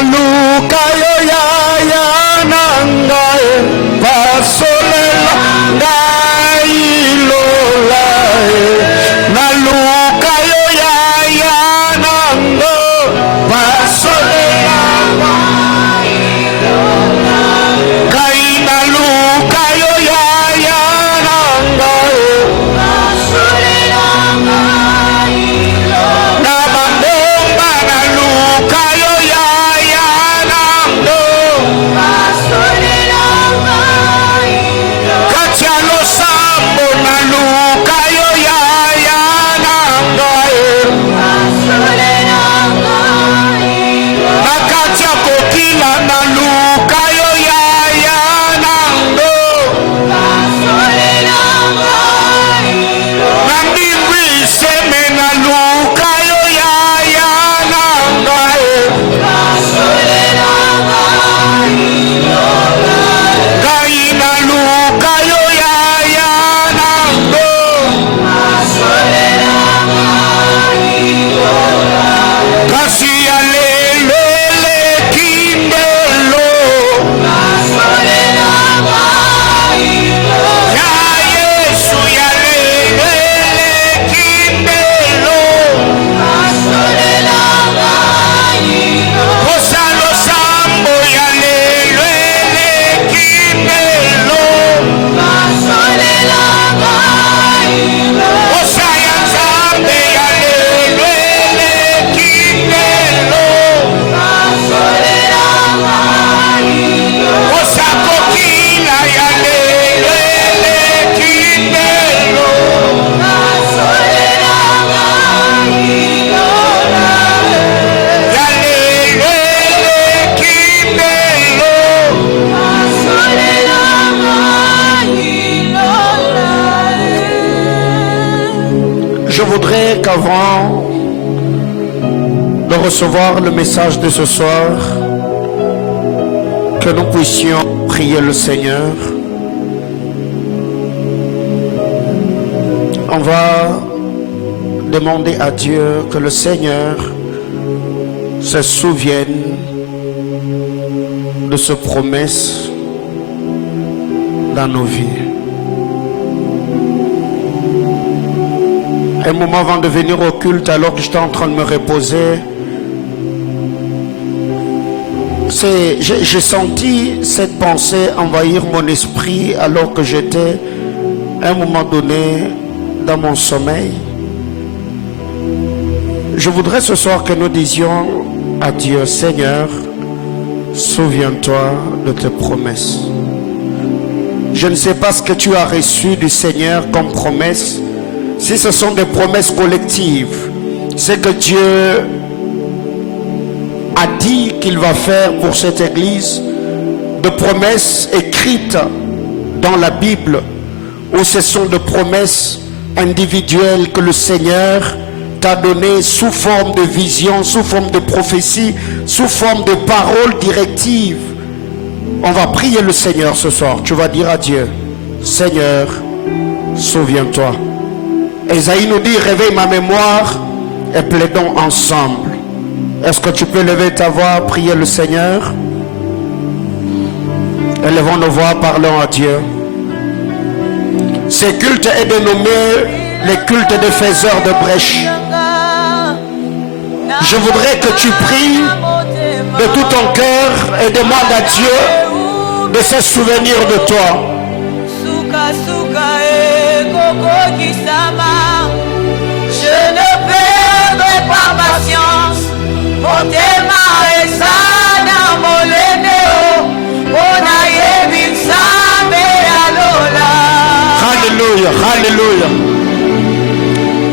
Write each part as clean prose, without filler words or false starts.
naluka yo yaya nangae pasolela ngai lola naluka yo yaya nango pasolela ngai naluka yo yaya nangae pasolela na bambomba naluka yo yaya nango pasolela katia losambo naluka yo yaya nangae pasolela na katia kokila naluka yo yaya nango pasolela na ndingwi seme naluka yo yaya nangae pasolela ngai naluka yo yaya nango pasolela kasi ya lelo eleki ndelo pasolela ya Yesu ya lelo eleki ndelo pasolela posa losambo ya lelo eleki ndelo pasolela posa ya Nzambe ya lelo eleki ndelo pasolela posa kokila ya lelo eleki ndelo pasolela ya lelo eleki ndelo pasolela Je voudrais qu'avant de recevoir le message de ce soir, que nous puissions prier le Seigneur. On va demander à Dieu que le Seigneur se souvienne de ses promesses dans nos vies. Un moment avant de venir au culte, alors que j'étais en train de me reposer, j'ai senti cette pensée envahir mon esprit alors que j'étais à un moment donné dans mon sommeil. Je voudrais ce soir que nous disions à Dieu: Seigneur, souviens-toi de tes promesses. Je ne sais pas ce que tu as reçu du Seigneur comme promesse. Si ce sont des promesses collectives, c'est que Dieu a dit qu'il va faire pour cette église, de promesses écrites dans la Bible, ou ce sont des promesses individuelles que le Seigneur t'a données sous forme de vision, sous forme de prophétie, sous forme de paroles directives. On va prier le Seigneur ce soir. Tu vas dire à Dieu: Seigneur, souviens-toi. Esaïe nous dit: réveille ma mémoire et plaidons ensemble. Est-ce que tu peux lever ta voix, prier le Seigneur? Élevons nos voix, parlons à Dieu. Ce culte est dénommé le culte des faiseurs de brèches. Je voudrais que tu pries de tout ton cœur et demande à Dieu de se souvenir de toi. Je ne perdrai pas patience. Mon tema est sana moleneo. Onaye binsambe alola. Hallelujah, hallelujah.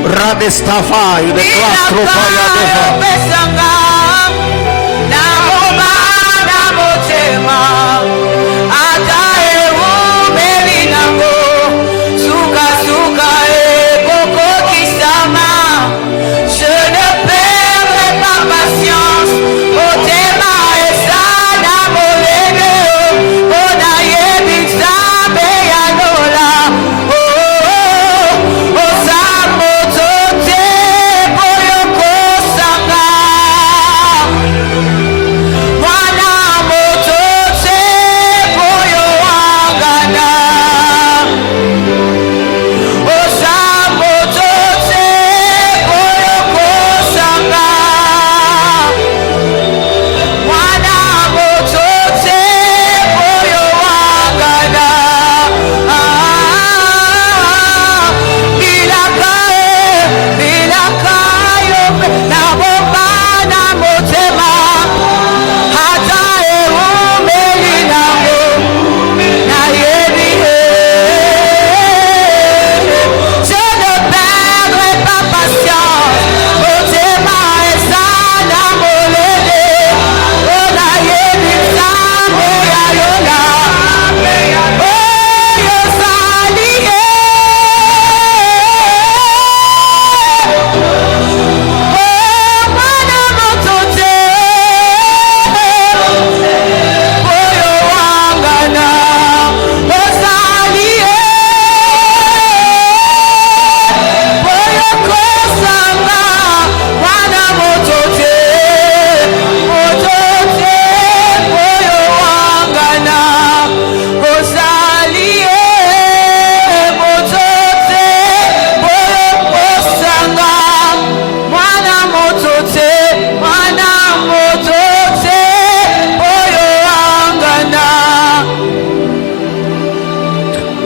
Radestafa, il est clastrofaya deva.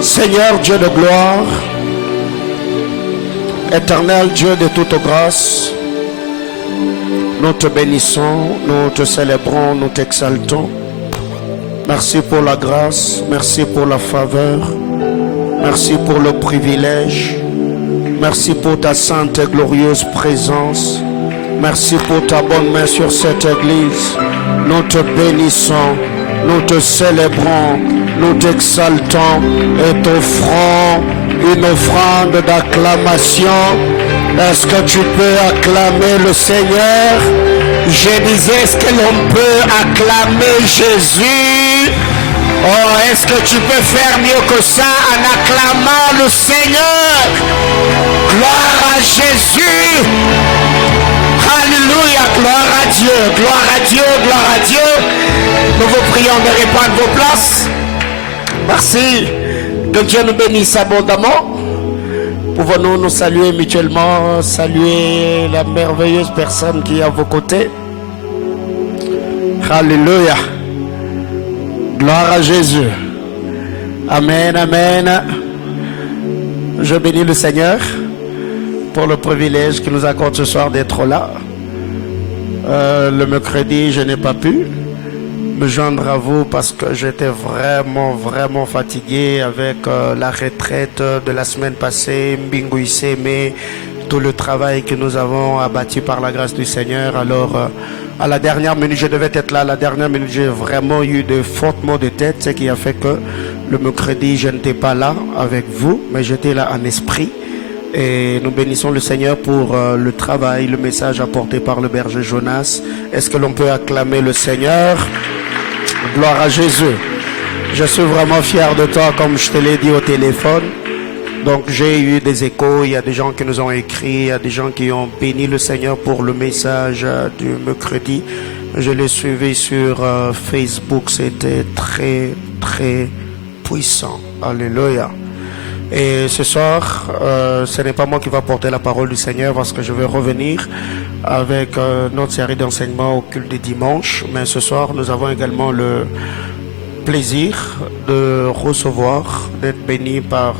Seigneur Dieu de gloire, éternel Dieu de toute grâce, nous te bénissons, nous te célébrons, nous t'exaltons. Merci pour la grâce, merci pour la faveur, merci pour le privilège, merci pour ta sainte et glorieuse présence, merci pour ta bonne main sur cette église. Nous te bénissons, nous te célébrons, nous t'exaltons et t'offrons une offrande d'acclamation. Est-ce que tu peux acclamer le Seigneur? Je disais, est-ce que l'on peut acclamer Jésus? Oh, est-ce que tu peux faire mieux que ça en acclamant le Seigneur? Gloire à Jésus. Alléluia, gloire à Dieu, gloire à Dieu, gloire à Dieu. Nous vous prions de reprendre vos places. Merci. Que Dieu nous bénisse abondamment. Pouvons-nous nous saluer mutuellement, saluer la merveilleuse personne qui est à vos côtés. Alléluia. Gloire à Jésus. Amen, amen. Je bénis le Seigneur pour le privilège qu'il nous accorde ce soir d'être là. Le mercredi, je n'ai pas pu me joindre à vous parce que j'étais vraiment fatigué avec la retraite de la semaine passée, Mbingu Iseme, tout le travail que nous avons abattu par la grâce du Seigneur. Alors, à la dernière minute, je devais être là. À la dernière minute, j'ai vraiment eu de fortes maux de tête, ce qui a fait que le mercredi, je n'étais pas là avec vous, mais j'étais là en esprit. Et nous bénissons le Seigneur pour le travail, le message apporté par le berger Jonas. Est-ce que l'on peut acclamer le Seigneur? Gloire à Jésus. Je suis vraiment fier de toi, comme je te l'ai dit au téléphone. Donc j'ai eu des échos, il y a des gens qui nous ont écrit, il y a des gens qui ont béni le Seigneur pour le message du mercredi. Je l'ai suivi sur Facebook, c'était très puissant. Alléluia. Et ce soir, ce n'est pas moi qui va porter la parole du Seigneur parce que je vais revenir avec notre série d'enseignements au culte du dimanche. Mais ce soir, nous avons également le plaisir de recevoir, d'être béni par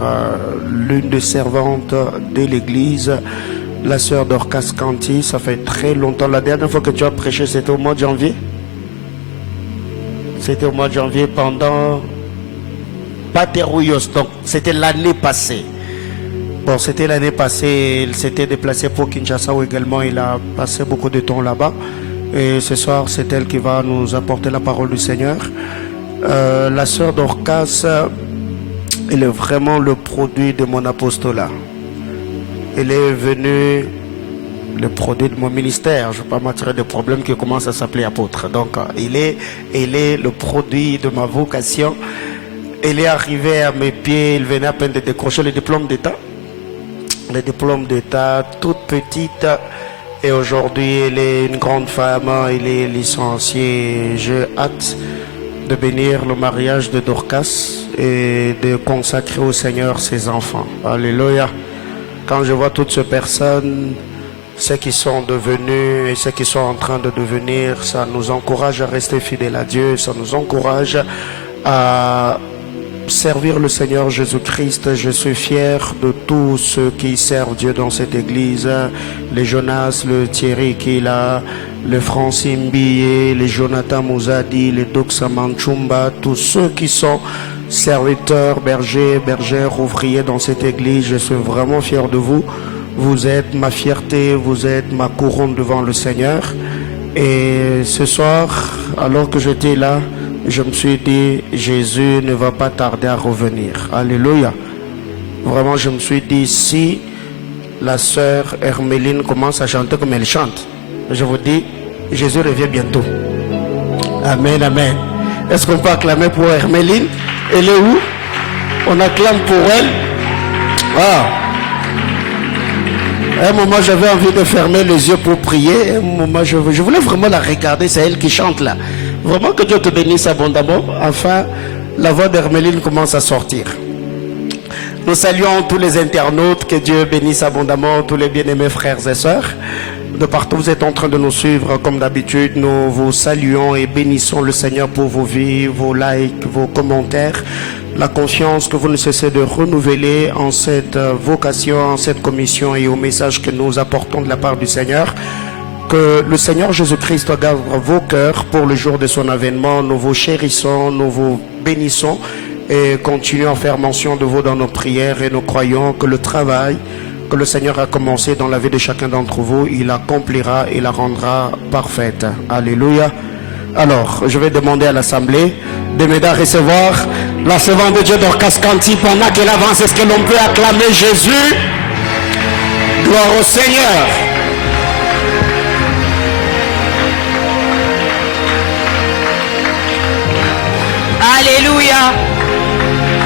l'une des servantes de l'église, la sœur Dorcas Canty. Ça fait très longtemps. La dernière fois que tu as prêché, c'était au mois de janvier. C'était au mois de janvier pendant Paterouyos, donc c'était l'année passée. Bon, c'était l'année passée, il s'était déplacé pour Kinshasa où également il a passé beaucoup de temps là-bas. Et ce soir, c'est elle qui va nous apporter la parole du Seigneur. La sœur Dorcas, elle est vraiment le produit de mon apostolat. Elle est venue le produit de mon ministère. Je ne vais pas m'attirer de problèmes qui commencent à s'appeler apôtre. Donc, elle est le produit de ma vocation. Elle est arrivée à mes pieds, elle venait à peine de décrocher le diplôme d'État. Le diplôme d'État, toute petite. Et aujourd'hui, elle est une grande femme, elle est licenciée. J'ai hâte de bénir le mariage de Dorcas et de consacrer au Seigneur ses enfants. Alléluia. Quand je vois toutes ces personnes, ceux qui sont devenus et ceux qui sont en train de devenir, ça nous encourage à rester fidèles à Dieu, ça nous encourage à servir le Seigneur Jésus-Christ. Je suis fier de tous ceux qui servent Dieu dans cette église, les Jonas, le Thierry Kila, le Francine Billet, les Jonathan Mouzadi, les Doxa Manchumba, tous ceux qui sont serviteurs, bergères, ouvriers dans cette église. Je suis vraiment fier de vous. Vous êtes ma fierté, vous êtes ma couronne devant le Seigneur. Et ce soir, alors que j'étais là, je me suis dit, Jésus ne va pas tarder à revenir. Alléluia. Vraiment, je me suis dit, si la sœur Herméline commence à chanter comme elle chante, je vous dis, Jésus revient bientôt. Amen, amen. Est-ce qu'on peut acclamer pour Herméline? Elle est où? On acclame pour elle. Ah. À un moment, j'avais envie de fermer les yeux pour prier. À un moment, je voulais vraiment la regarder. C'est elle qui chante là. Vraiment que Dieu te bénisse abondamment. Enfin, la voix d'Herméline commence à sortir. Nous saluons tous les internautes. Que Dieu bénisse abondamment tous les bien-aimés frères et sœurs. De partout, vous êtes en train de nous suivre comme d'habitude. Nous vous saluons et bénissons le Seigneur pour vos vies, vos likes, vos commentaires. la confiance que vous ne cessez de renouveler en cette vocation, en cette commission et au message que nous apportons de la part du Seigneur. Que le Seigneur Jésus-Christ garde vos cœurs pour le jour de son avènement. Nous vous chérissons, nous vous bénissons et continuons à faire mention de vous dans nos prières, et nous croyons que le travail que le Seigneur a commencé dans la vie de chacun d'entre vous, il l'accomplira et la rendra parfaite. Alléluia. Alors, je vais demander à l'Assemblée de m'aider à recevoir la servante de Dieu Dorcas Canty. Pendant qu'elle avance, est-ce que l'on peut acclamer Jésus? Gloire au Seigneur. Alléluia.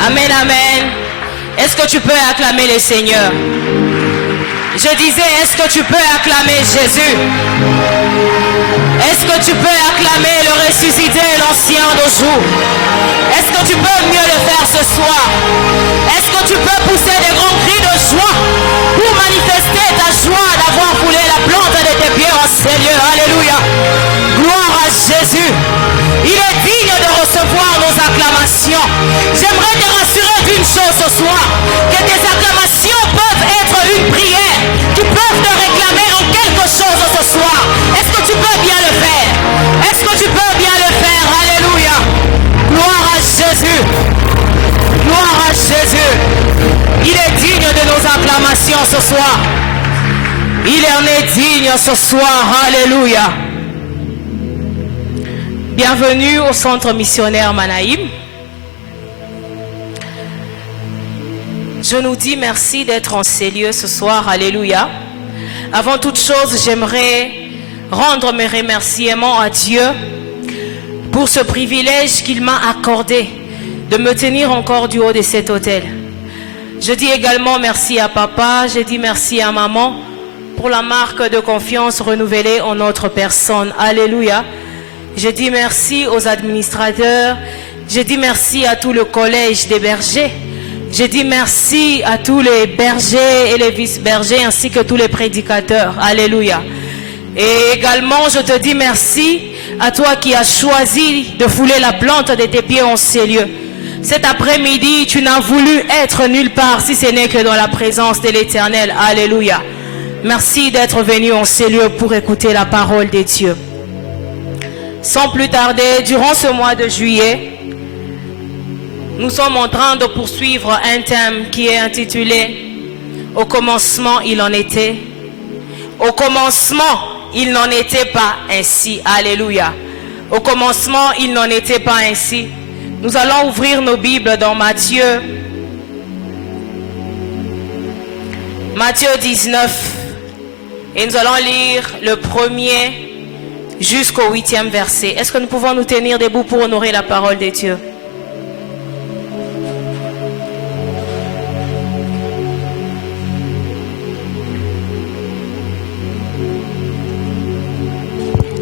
Amen, amen. Est-ce que tu peux acclamer le Seigneur? Je disais, est-ce que tu peux acclamer Jésus? Est-ce que tu peux acclamer le ressuscité, l'ancien de jour? Est-ce que tu peux mieux le faire ce soir? Est-ce que tu peux pousser des grands cris de joie pour manifester ta joie d'avoir foulé la plante de tes pieds en Seigneur? Alléluia. Gloire à Jésus. Il est digne de recevoir nos acclamations. J'aimerais te rassurer d'une chose ce soir, que tes acclamations peuvent être une prière, qui peuvent te réclamer en quelque chose ce soir. Est-ce que tu peux bien le faire? Est-ce que tu peux bien le faire? Alléluia. Gloire à Jésus. Gloire à Jésus. Il est digne de nos acclamations ce soir. Il en est digne ce soir. Alléluia. Bienvenue au centre missionnaire Manaïm. Je nous dis merci d'être en ces lieux ce soir. Alléluia. Avant toute chose, j'aimerais rendre mes remerciements à Dieu pour ce privilège qu'il m'a accordé de me tenir encore du haut de cet autel. Je dis également merci à papa, je dis merci à maman pour la marque de confiance renouvelée en notre personne. Alléluia. Je dis merci aux administrateurs, je dis merci à tout le collège des bergers, je dis merci à tous les bergers et les vice-bergers ainsi que tous les prédicateurs. Alléluia. Et également je te dis merci à toi qui as choisi de fouler la plante de tes pieds en ces lieux. Cet après-midi, tu n'as voulu être nulle part si ce n'est que dans la présence de l'Éternel. Alléluia. Merci d'être venu en ces lieux pour écouter la parole de Dieu. Sans plus tarder, durant ce mois de juillet, nous sommes en train de poursuivre un thème qui est intitulé « Au commencement, il en était. Au commencement, il n'en était pas ainsi. » Alléluia. Au commencement, il n'en était pas ainsi. Nous allons ouvrir nos Bibles dans Matthieu 19 et nous allons lire le premier jusqu'au 8e verset. Est-ce que nous pouvons nous tenir debout pour honorer la parole de Dieu?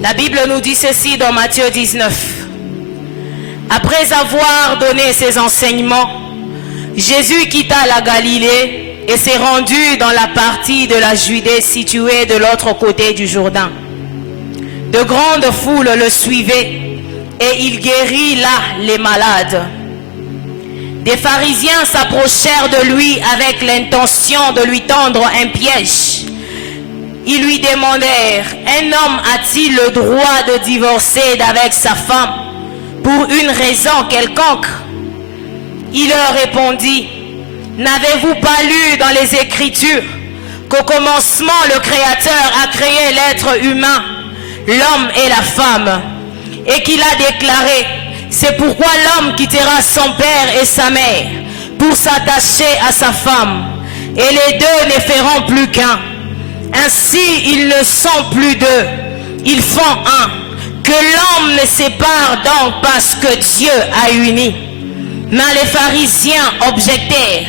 La Bible nous dit ceci dans Matthieu 19. Après avoir donné ses enseignements, Jésus quitta la Galilée et s'est rendu dans la partie de la Judée située de l'autre côté du Jourdain. De grandes foules le suivaient et il guérit là les malades. Des pharisiens s'approchèrent de lui avec l'intention de lui tendre un piège. Ils lui demandèrent: un homme a-t-il le droit de divorcer d'avec sa femme pour une raison quelconque? Il leur répondit: n'avez-vous pas lu dans les Écritures qu'au commencement le Créateur a créé l'être humain, l'homme et la femme, et qu'il a déclaré: c'est pourquoi l'homme quittera son père et sa mère pour s'attacher à sa femme, et les deux ne feront plus qu'un. Ainsi ils ne sont plus deux, ils font un. Que l'homme ne sépare donc pas ce que Dieu a uni. Mais les pharisiens objectèrent: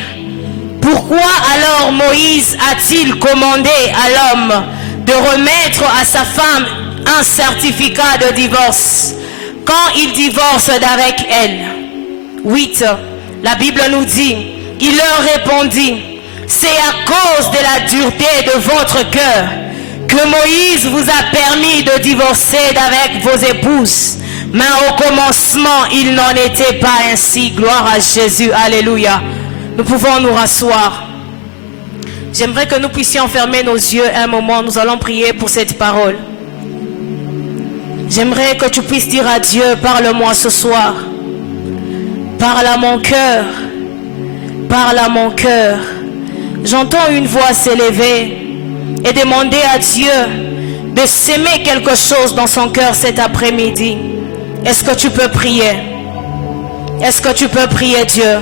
pourquoi alors Moïse a-t-il commandé à l'homme de remettre à sa femme un certificat de divorce quand il divorce d'avec elle? 8. La Bible nous dit: il leur répondit: c'est à cause de la dureté de votre cœur que Moïse vous a permis de divorcer d'avec vos épouses. Mais au commencement, il n'en était pas ainsi. Gloire à Jésus. Alléluia. Nous pouvons nous rasseoir. J'aimerais que nous puissions fermer nos yeux un moment. Nous allons prier pour cette parole. J'aimerais que tu puisses dire à Dieu, parle-moi ce soir. Parle à mon cœur. Parle à mon cœur. J'entends une voix s'élever et demander à Dieu de s'aimer quelque chose dans son cœur cet après-midi. Est-ce que tu peux prier? Est-ce que tu peux prier Dieu?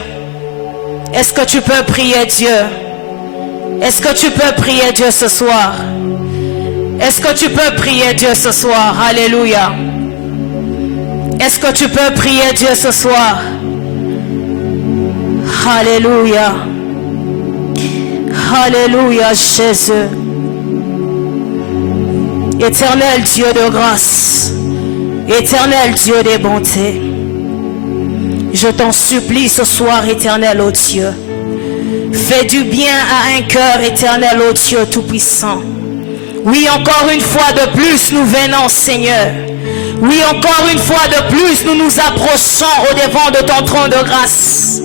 Est-ce que tu peux prier Dieu? Est-ce que tu peux prier Dieu ce soir? Est-ce que tu peux prier Dieu ce soir? Alléluia. Est-ce que tu peux prier Dieu ce soir? Alléluia. Alléluia, Jésus. Éternel Dieu de grâce, éternel Dieu des bontés, je t'en supplie ce soir, éternel, ô Dieu, fais du bien à un cœur, éternel, ô Dieu tout-puissant. Oui, encore une fois de plus, nous venons, Seigneur. Oui, encore une fois de plus, nous nous approchons au devant de ton trône de grâce.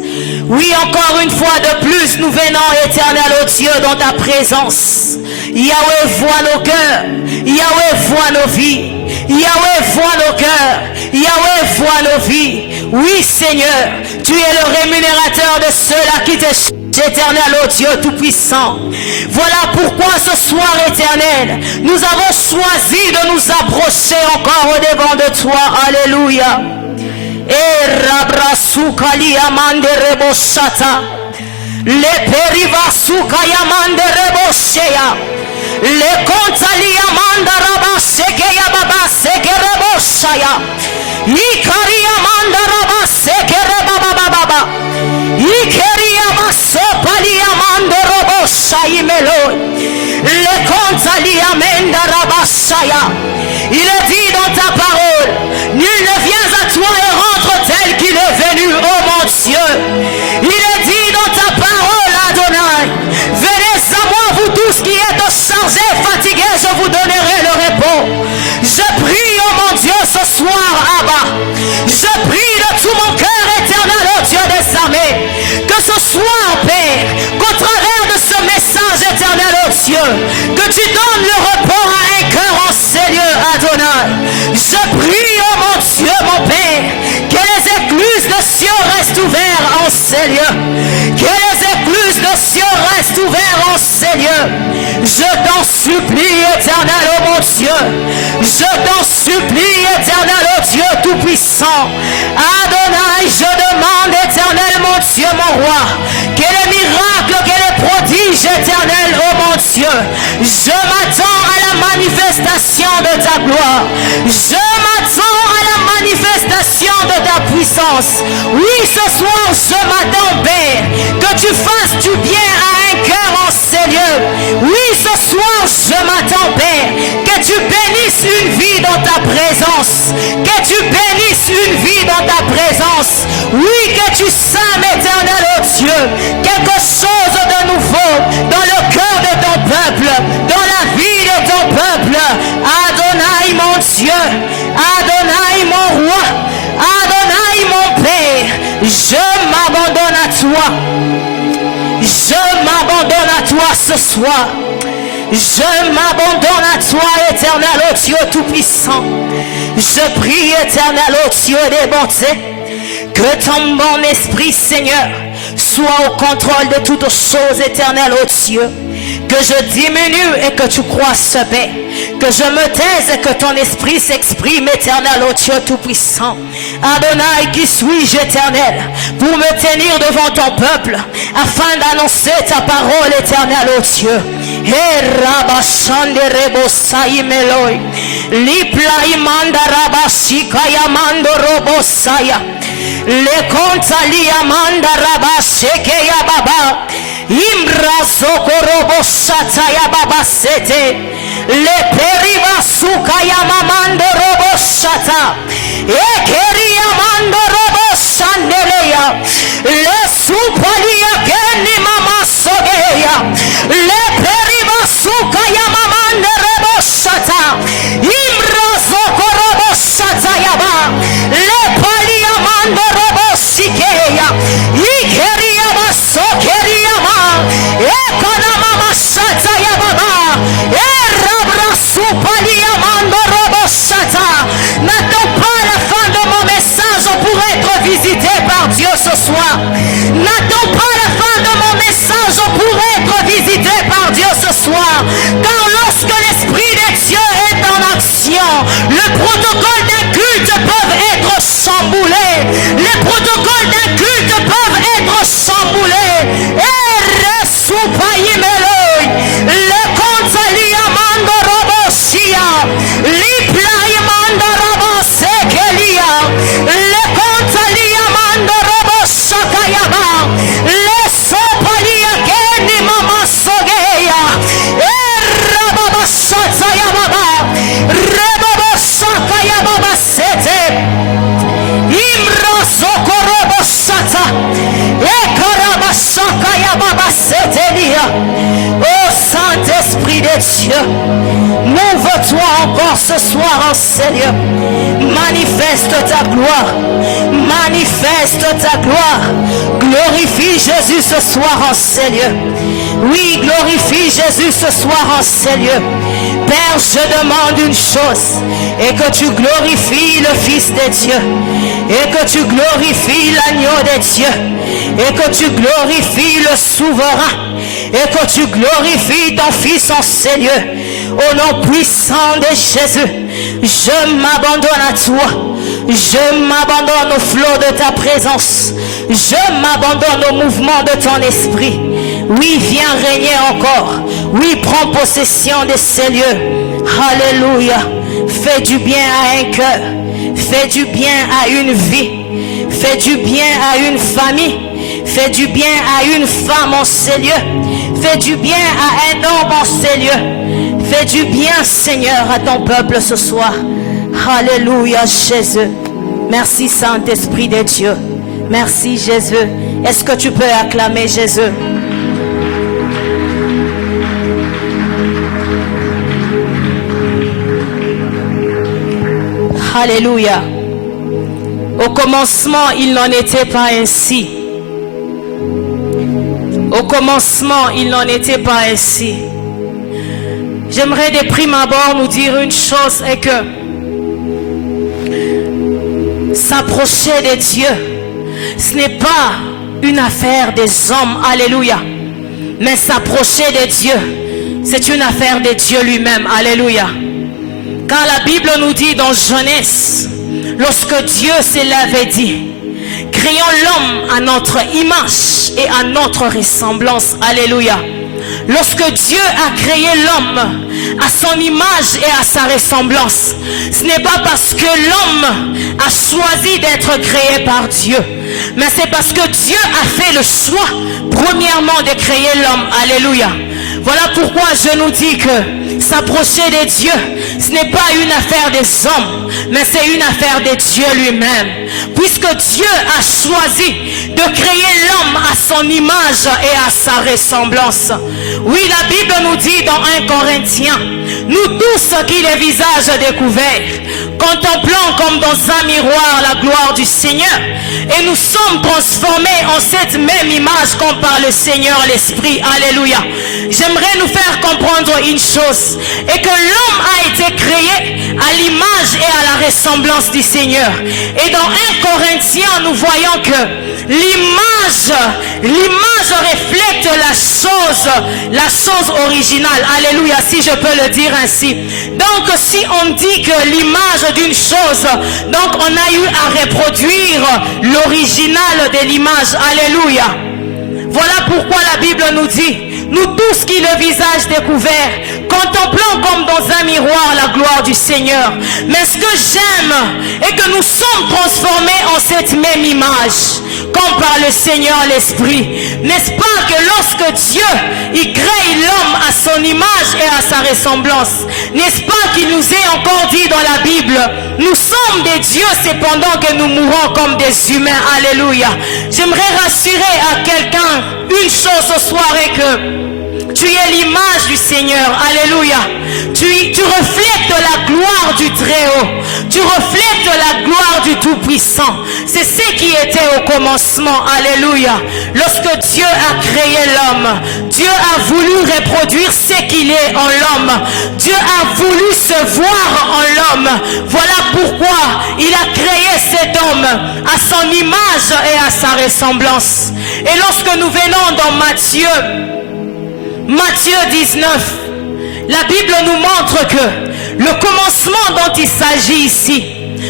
Oui, encore une fois de plus, nous venons, éternel, ô Dieu, dans ta présence. Yahweh voit nos cœurs. Yahweh voit nos vies. Yahweh voit nos cœurs. Yahweh voit nos vies. Oui, Seigneur, tu es le rémunérateur de ceux-là qui te cherchent, éternel, ô Dieu tout-puissant. Voilà pourquoi ce soir, éternel, nous avons choisi de nous approcher encore au devant de toi. Alléluia. Et rabrasukali amande reboshata. Le perivasuka yamande reboshea. Le kontali amanda rabaseke ya baba seke reboshaya. Ikari amanda rabaseke rebaba baba. Ikeri amasopali amanda reboshaya melo. Le kontali amanda rabashaya. Il est dit dans ta parole, nul ne vient à toi et rentre tel qu'il est venu, oh mon Dieu. Il est dit dans ta parole, Adonai, venez à moi vous tous qui êtes chargés, fatigués, je vous donnerai le repos. Je prie, oh mon Dieu, ce soir, Abba. Je prie de tout mon cœur, éternel, oh Dieu des armées, que ce soir, Père, qu'au travers de ce message, éternel, oh Dieu, que tu donnes le repos à un cœur en ces lieux, Adonai. Je prie, oh mon Dieu, mon Père, que les écluses de cieux restent ouvertes en ces lieux. Que les écluses de cieux restent ouvertes en ces lieux. Je t'en supplie, éternel, oh mon Dieu. Je t'en supplie, éternel, oh Dieu tout-puissant. Adonai, je demande, éternel, mon Dieu, mon roi, que les miracles, que les prodiges, éternel, oh mon Dieu. Je m'attends à la manifestation de ta gloire. Je m'attends à la manifestation de ta puissance. Oui, ce soir, je m'attends, Père, que tu fasses du bien à un cœur en ces lieux. Oui, ce soir, je m'attends, Père, que tu bénisses une vie dans ta présence. Que tu bénisses une vie dans ta présence. Oui, que tu sèmes, éternel, oh Dieu, quelque chose de nouveau dans le cœur de ton peuple, dans la vie de ton peuple. Adonai, mon Dieu, Adonai, mon roi, Adonai, mon Père, je m'abandonne à toi. Je m'abandonne à toi ce soir. Je m'abandonne à toi, éternel, ô Dieu tout-puissant. Je prie, éternel, ô Dieu des bontés, que ton bon esprit, Seigneur, soit au contrôle de toutes choses, éternel, ô Dieu. Que je diminue et que tu croisses, Père. Que je me taise et que ton esprit s'exprime, éternel, ô Dieu tout-puissant. Adonai, qui suis-je, éternel, pour me tenir devant ton peuple, afin d'annoncer ta parole, éternel, ô Dieu. Le contali amanda rabasheke ya baba. Imbra sokorobo shata ya baba sete. Le periva suka ya mamando robo shata. Ekeri ya mando robo shandeleya. Le supali ya geni mama sogeya. Le periva suka ya mamando robo shata. Imbra sokorobo shata ya baba. soir. Car lorsque l'Esprit de Dieu est en action, le protocole d'un culte peut être chamboulé. Les protocoles d'un culte peuvent être chamboulés. Et resoupaïmeloi, le conseil amando robosia, l'iplai mando robosekelia, le conseil amando robosakayaba, le sopalia keni mama sogeya, e rababasatayababa, rababasakayababa sete. Oh Saint-Esprit de Dieu, m'ouvre-toi encore ce soir en Seigneur. Manifeste ta gloire, manifeste ta gloire. Glorifie Jésus ce soir en Seigneur. Oui, glorifie Jésus ce soir en Seigneur. Père, je demande une chose, et que tu glorifies le Fils de Dieu, et que tu glorifies l'agneau de Dieu, et que tu glorifies le souverain, et que tu glorifies ton Fils en Seigneur. Au nom puissant de Jésus, je m'abandonne à toi, je m'abandonne au flot de ta présence, je m'abandonne au mouvement de ton esprit. Oui, viens régner encore. Oui, prends possession de ces lieux. Alléluia. Fais du bien à un cœur. Fais du bien à une vie. Fais du bien à une famille. Fais du bien à une femme en ces lieux. Fais du bien à un homme en ces lieux. Fais du bien, Seigneur, à ton peuple ce soir. Alléluia, Jésus. Merci, Saint-Esprit de Dieu. Merci, Jésus. Est-ce que tu peux acclamer Jésus? Alléluia. Au commencement, il n'en était pas ainsi. Au commencement, il n'en était pas ainsi. J'aimerais de prime abord nous dire une chose, est que s'approcher de Dieu, ce n'est pas une affaire des hommes, alléluia. Mais s'approcher de Dieu, c'est une affaire de Dieu lui-même, alléluia. Quand la Bible nous dit dans Genèse, lorsque Dieu s'est levé et dit, créons l'homme à notre image et à notre ressemblance, alléluia. Lorsque Dieu a créé l'homme à son image et à sa ressemblance, ce n'est pas parce que l'homme a choisi d'être créé par Dieu, mais c'est parce que Dieu a fait le choix, premièrement, de créer l'homme, alléluia. Voilà pourquoi je nous dis que s'approcher de Dieu, ce n'est pas une affaire des hommes, mais c'est une affaire de Dieu lui-même. Puisque Dieu a choisi de créer l'homme à son image et à sa ressemblance. Oui, la Bible nous dit dans 1 Corinthiens, nous tous qui les visages découverts, contemplant comme dans un miroir la gloire du Seigneur, et nous sommes transformés en cette même image comme par le Seigneur l'Esprit. Alléluia. J'aimerais nous faire comprendre une chose, et que l'homme a été créé à l'image et à la ressemblance du Seigneur. Et dans 1 Corinthiens, nous voyons que l'image reflète la chose originale. Alléluia, si je peux le dire ainsi. Donc si on dit que l'image d'une chose, donc on a eu à reproduire l'original de l'image. Alléluia. Voilà pourquoi la Bible nous dit, nous tous qui le visage découvert, contemplant comme dans un miroir la gloire du Seigneur. Mais ce que j'aime est que nous sommes transformés en cette même image, comme par le Seigneur l'Esprit. N'est-ce pas que lorsque Dieu, il crée l'homme à son image et à sa ressemblance, n'est-ce pas qu'il nous est encore dit dans la Bible, nous sommes des dieux cependant que nous mourons comme des humains. Alléluia. J'aimerais rassurer à quelqu'un une chose ce soir, est que tu es l'image du Seigneur. Alléluia. Tu reflètes la gloire du Très-Haut. Tu reflètes la gloire du Tout-Puissant. C'est ce qui était au commencement. Alléluia. Lorsque Dieu a créé l'homme, Dieu a voulu reproduire ce qu'il est en l'homme. Dieu a voulu se voir en l'homme. Voilà pourquoi il a créé cet homme à son image et à sa ressemblance. Et lorsque nous venons dans Matthieu Matthieu 19, la Bible nous montre que le commencement dont il s'agit ici,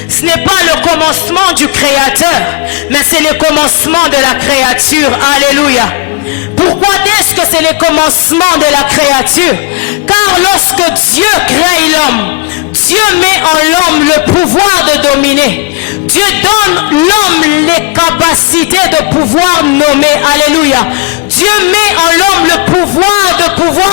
ce n'est pas le commencement du Créateur, mais c'est le commencement de la créature. Alléluia. Pourquoi est-ce que c'est le commencement de la créature? Car lorsque Dieu crée l'homme, Dieu met en l'homme le pouvoir de dominer. Dieu donne l'homme les capacités de pouvoir nommer. Alléluia. Dieu met en l'homme le pouvoir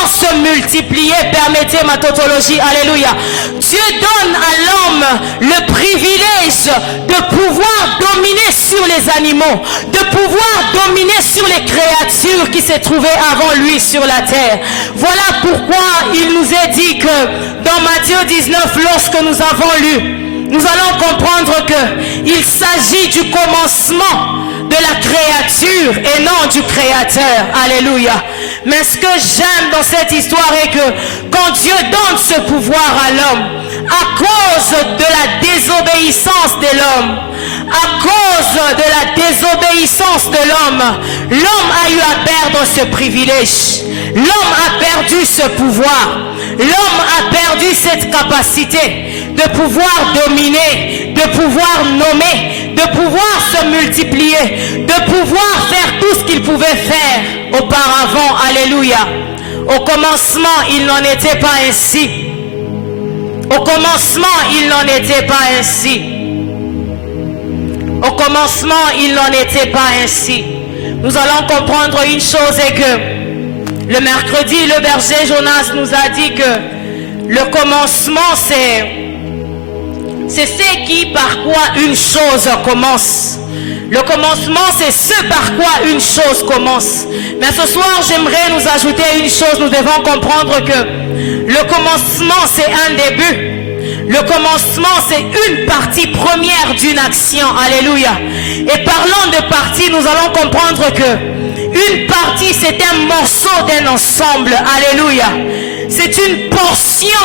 se multiplier. Permettez ma tautologie. Alléluia. Dieu donne à l'homme le privilège de pouvoir dominer sur les animaux, de pouvoir dominer sur les créatures qui se trouvaient avant lui sur la terre. Voilà pourquoi il nous est dit que dans Matthieu 19, lorsque nous avons lu, nous allons comprendre qu'il s'agit du commencement de la créature et non du créateur. Alléluia. Mais ce que j'aime dans cette histoire est que quand Dieu donne ce pouvoir à l'homme, à cause de la désobéissance de l'homme, à cause de la désobéissance de l'homme a eu à perdre ce privilège. L'homme a perdu ce pouvoir. L'homme a perdu cette capacité de pouvoir dominer, de pouvoir nommer, de pouvoir se multiplier, de pouvoir faire tout ce qu'il pouvait faire auparavant. Alléluia. Au commencement, il n'en était pas ainsi. Au commencement, il n'en était pas ainsi. Au commencement, il n'en était pas ainsi. Nous allons comprendre une chose, et que le mercredi, le berger Jonas nous a dit que le commencement, c'est ce qui par quoi une chose commence. Le commencement, c'est ce par quoi une chose commence. Mais ce soir, j'aimerais nous ajouter une chose. Nous devons comprendre que le commencement, c'est un début. Le commencement, c'est une partie première d'une action. Alléluia. Et parlant de partie, nous allons comprendre que une partie, c'est un morceau d'un ensemble. Alléluia. C'est une portion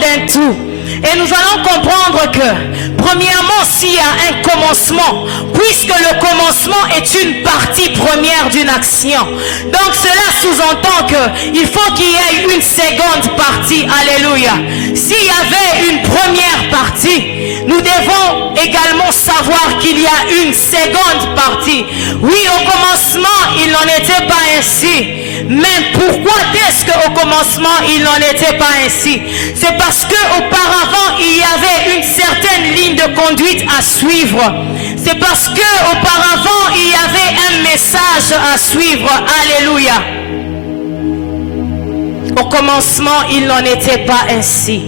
d'un tout. Et nous allons comprendre que, premièrement, s'il y a un commencement, puisque le commencement est une partie première d'une action, donc cela sous-entend qu'il faut qu'il y ait une seconde partie. Alléluia. S'il y avait une première partie, nous devons également savoir qu'il y a une seconde partie. Oui, au commencement, il n'en était pas ainsi. Mais pourquoi est-ce qu'au commencement, il n'en était pas ainsi? C'est parce qu'auparavant, il y avait une certaine ligne de conduite à suivre. C'est parce qu'auparavant, il y avait un message à suivre. Alléluia. Au commencement, il n'en était pas ainsi.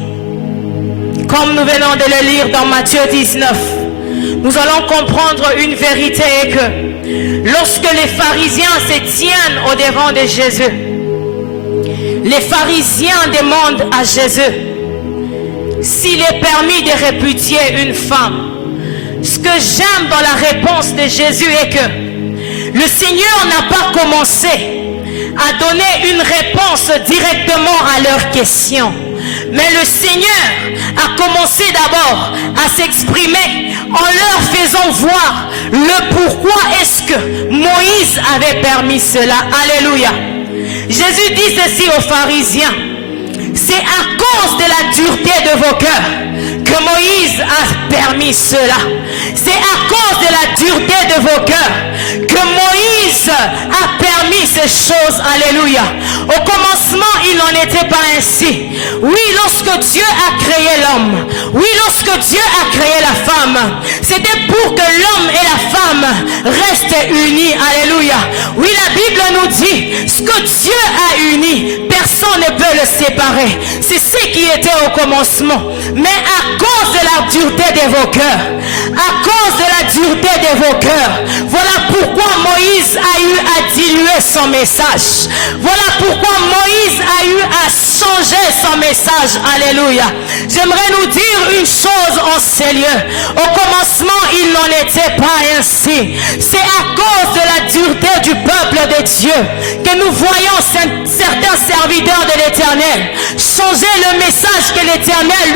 Comme nous venons de le lire dans Matthieu 19, nous allons comprendre une vérité, que lorsque les pharisiens se tiennent au devant de Jésus, les pharisiens demandent à Jésus s'il est permis de répudier une femme. Ce que j'aime dans la réponse de Jésus est que le Seigneur n'a pas commencé à donner une réponse directement à leurs questions. Mais le Seigneur a commencé d'abord à s'exprimer en leur faisant voir le pourquoi est-ce que Moïse avait permis cela. Alléluia. Jésus dit ceci aux pharisiens: c'est à cause de la dureté de vos cœurs que Moïse a permis cela. C'est à cause de la dureté de vos cœurs que Moïse a permis ces choses. Alléluia. Au commencement, il n'en était pas ainsi. Oui, lorsque Dieu a créé l'homme, oui, lorsque Dieu a créé la femme, c'était pour que l'homme et la femme restent unis. Alléluia. Oui, la Bible nous dit, ce que Dieu a uni, personne ne peut le séparer. C'est ce qui était au commencement. Mais à cause de la dureté de vos cœurs, à cause de la dureté de vos cœurs, voilà pourquoi Moïse a eu à diluer son message. Voilà pourquoi Moïse a eu à changer son message. Alléluia. J'aimerais nous dire une chose en ces lieux. Au commencement, il n'en était pas ainsi. C'est à cause de la dureté du peuple de Dieu que nous voyons certains serviteurs de l'Éternel changer le message que l'Éternel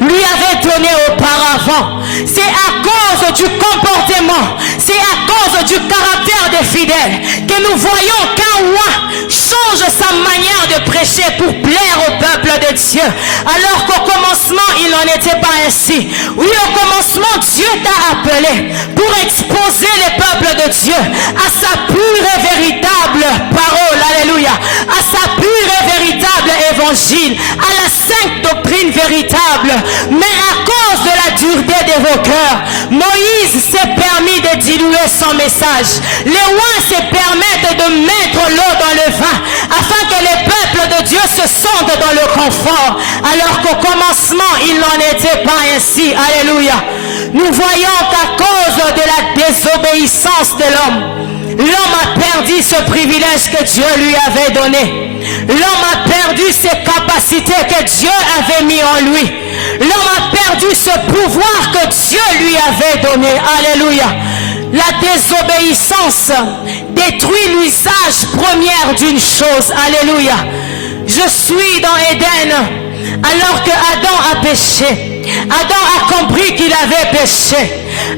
lui avait donné auparavant. C'est à cause du comportement, c'est à cause du caractère des fidèles que nous voyons voyons qu'un roi change sa manière de prêcher pour plaire au peuple de Dieu. Alors qu'au commencement, il n'en était pas ainsi. Oui, au commencement, Dieu t'a appelé pour exposer les peuples de Dieu à sa pure et véritable parole. Alléluia. À sa pure et véritable évangile. À la sainte doctrine véritable. Mais à cause de la dureté de vos cœurs, Moïse s'est permis de diluer son message. Les rois se permettent de mettre l'eau dans le vin afin que les peuples de Dieu se sentent dans le confort. Alors qu'au commencement, il n'en était pas ainsi. Alléluia. Nous voyons qu'à cause de la désobéissance de l'homme a perdu ce privilège que Dieu lui avait donné. L'homme a perdu ses capacités que Dieu avait mis en lui. L'homme a perdu ce pouvoir que Dieu lui avait donné. Alléluia. La désobéissance détruit l'usage premier d'une chose. Alléluia. Je suis dans Éden alors que Adam a péché. Adam a compris qu'il avait péché.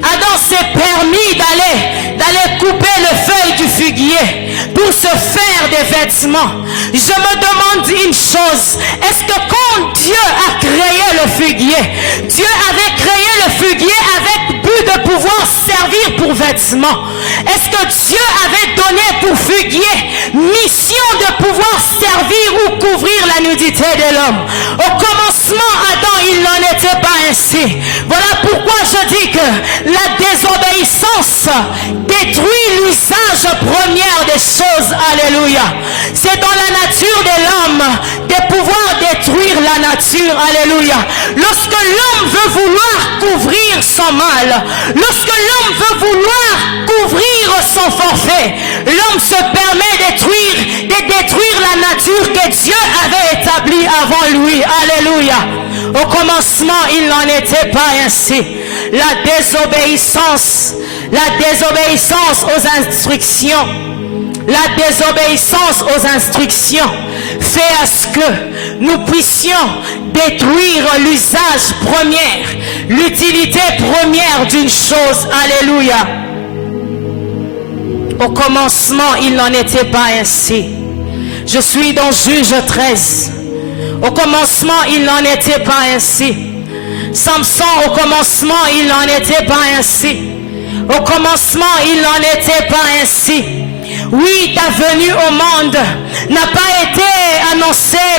Adam s'est permis d'aller couper les feuilles du figuier pour se faire des vêtements. Je me demande une chose. Est-ce que quand Dieu a créé le figuier, Dieu avait créé le figuier avec but de pouvoir servir pour vêtements? Est-ce que Dieu avait donné pour figuier mission de pouvoir servir ou couvrir la nudité de l'homme? Au commencement, Adam, il n'en était pas ainsi. Voilà pourquoi je dis que la désobéissance détruit l'usage premier des choses. Alléluia. C'est dans la nature de l'homme de pouvoir détruire la nature. Alléluia. Lorsque l'homme veut vouloir couvrir son mal, lorsque l'homme veut vouloir couvrir son forfait, l'homme se permet de détruire la nature que Dieu avait établie avant lui. Alléluia. Au commencement, il n'en était pas ainsi. La désobéissance aux instructions, fait à ce que nous puissions détruire l'usage premier, l'utilité première d'une chose. Alléluia. Au commencement, il n'en était pas ainsi. Je suis dans Juge 13. Au commencement, il n'en était pas ainsi. Samson, au commencement, il n'en était pas ainsi. Au commencement, il n'en était pas ainsi. Oui, ta venue au monde n'a pas été annoncée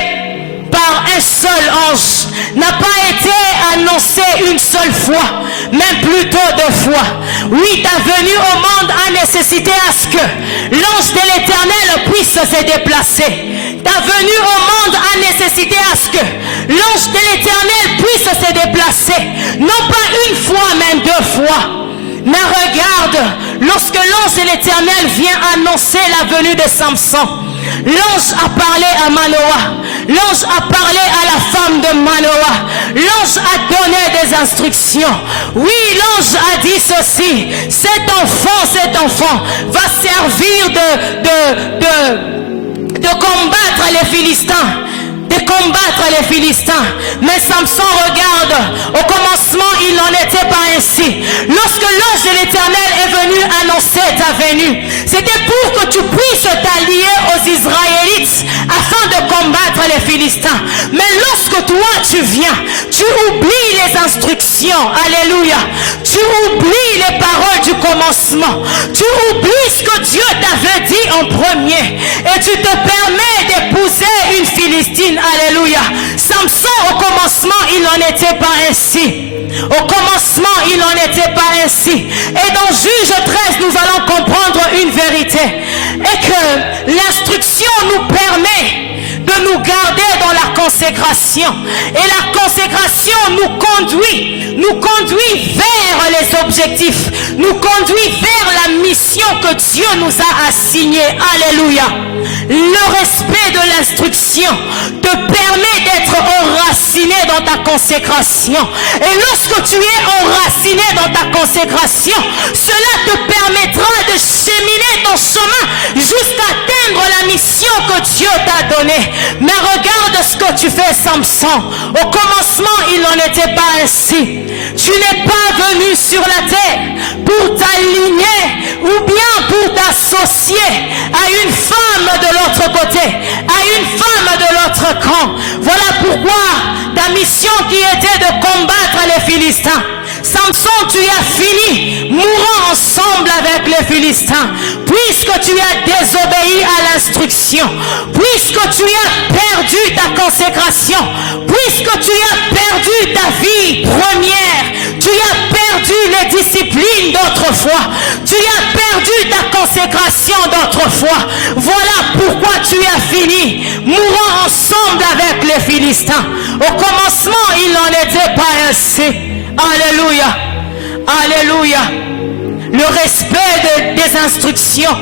par un seul ange, n'a pas été annoncée une seule fois, mais plutôt 2 fois. Oui, ta venue au monde a nécessité à ce que l'ange de l'Éternel puisse se déplacer. Ta venue au monde a nécessité à ce que l'ange de l'Éternel puisse se déplacer, non pas une fois, mais 2 fois. Mais regarde, lorsque l'ange de l'Éternel vient annoncer la venue de Samson, l'ange a parlé à Manoah, l'ange a parlé à la femme de Manoah, l'ange a donné des instructions. Oui, l'ange a dit ceci: cet enfant va servir de combattre les Philistins. Mais Samson, regarde, au commencement, il n'en était pas ainsi. Lorsque l'ange de l'Éternel est venu annoncer ta venue, c'était pour que tu puisses t'allier aux Israélites afin de combattre les Philistins. Mais lorsque toi tu viens, tu oublies les instructions. Alléluia. Tu oublies les paroles du commencement. Tu oublies ce que Dieu t'avait dit en premier. Et tu te permets d'épouser une Philistine. Alléluia. Samson, au commencement, il n'en était pas ainsi. Au commencement, il n'en était pas ainsi. Et dans Juge 13, nous allons comprendre une vérité. Et que l'instruction nous permet de nous garder dans la consécration. Et la consécration nous conduit vers les objectifs, nous conduit vers la mission que Dieu nous a assignée. Alléluia. Le respect de l'instruction te permet d'être enraciné dans ta consécration. Et lorsque tu es enraciné dans ta consécration, cela te permettra de cheminer ton chemin jusqu'à atteindre la mission mission que Dieu t'a donnée. Mais regarde ce que tu fais, Samson. Au commencement, il n'en était pas ainsi. Tu n'es pas venu sur la terre pour t'aligner ou bien pour t'associer à une femme de l'autre côté, à une femme de l'autre camp. Voilà pourquoi ta mission qui était de combattre les Philistins, Samson, tu as fini mourant ensemble avec les Philistins, puisque tu as désobéi à l'instruction, puisque tu as perdu ta consécration, puisque tu as perdu ta vie première, tu as perdu les disciplines d'autrefois, tu as perdu ta consécration d'autrefois. Voilà pourquoi tu as fini mourant ensemble avec les Philistins. Au commencement, il n'en était pas ainsi. Alléluia, alléluia. Le respect des instructions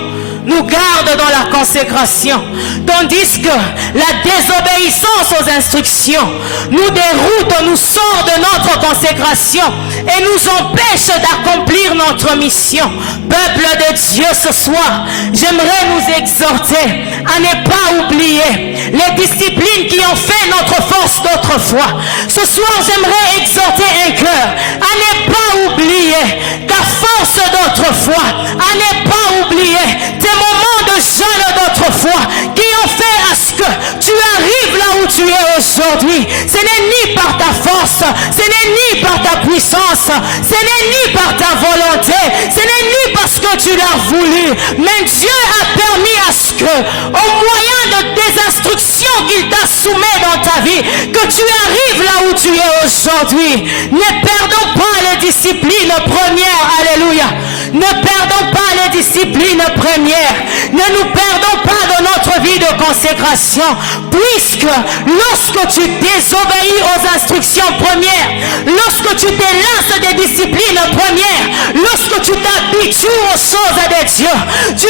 nous garde dans la consécration, tandis que la désobéissance aux instructions nous déroute, nous sort de notre consécration et nous empêche d'accomplir notre mission. Peuple de Dieu, ce soir, j'aimerais nous exhorter à ne pas oublier les disciplines qui ont fait notre force d'autrefois. Ce soir, j'aimerais exhorter un cœur à ne pas oublier ta force d'autrefois, à ne pas oublier tes moments de jeûne d'autrefois qui ont fait à ce que tu arrives là où tu es aujourd'hui. Ce n'est ni par ta force, ce n'est ni par ta puissance, ce n'est ni par ta volonté, ce n'est ni parce que tu l'as voulu, mais Dieu a permis à ce que, au moyen des instructions qu'il t'a soumis dans ta vie, que tu arrives là où tu es aujourd'hui. Ne perdons pas les disciplines premières. Alléluia. Ne perdons pas les disciplines premières. Ne nous perdons pas dans notre vie de consécration, puisque lorsque tu désobéis aux instructions premières, lorsque tu t'élances des disciplines premières, lorsque tu t'habitues aux choses de Dieu, tu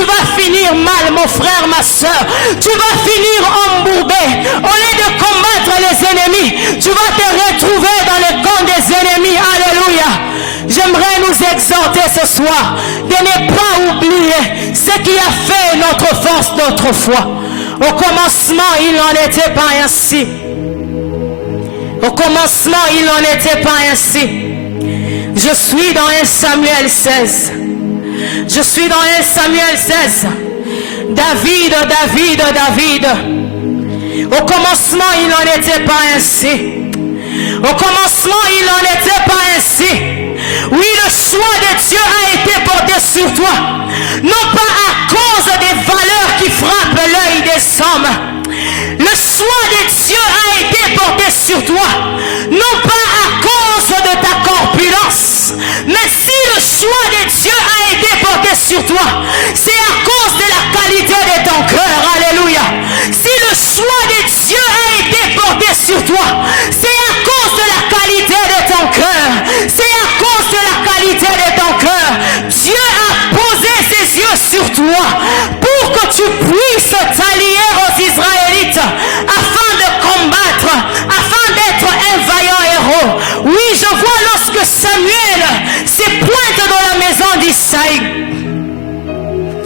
vas finir mal, mon frère, ma soeur. Tu vas finir embourbé. Au lieu de combattre les ennemis, tu vas te retrouver dans le camp des ennemis. Alléluia. J'aimerais nous exhorter ce soir de ne pas oublier ce qui a fait notre force d'autrefois. Au commencement, il n'en était pas ainsi. Au commencement, il n'en était pas ainsi. Je suis dans 1 Samuel 16. Je suis dans 1 Samuel 16. David. Au commencement, il n'en était pas ainsi. Au commencement, il n'en était pas ainsi. Oui, le choix de Dieu a été porté sur toi, non pas à cause des valeurs qui frappent l'œil des hommes. Le choix de Dieu a été porté sur toi, non pas à cause de ta corpulence, mais si le choix de Dieu a été porté sur toi, c'est à cause de la qualité de ton cœur. Alléluia. Si le choix de Dieu a été porté sur toi, c'est à cause de la qualité de ton cœur. C'est à cause de la qualité de ton cœur. Dieu a posé ses yeux sur toi pour que tu puisses t'allier aux Israélites afin de combattre, afin d'être un vaillant héros. Oui, je vois lorsque Samuel se pointe dans la maison d'Isaïe.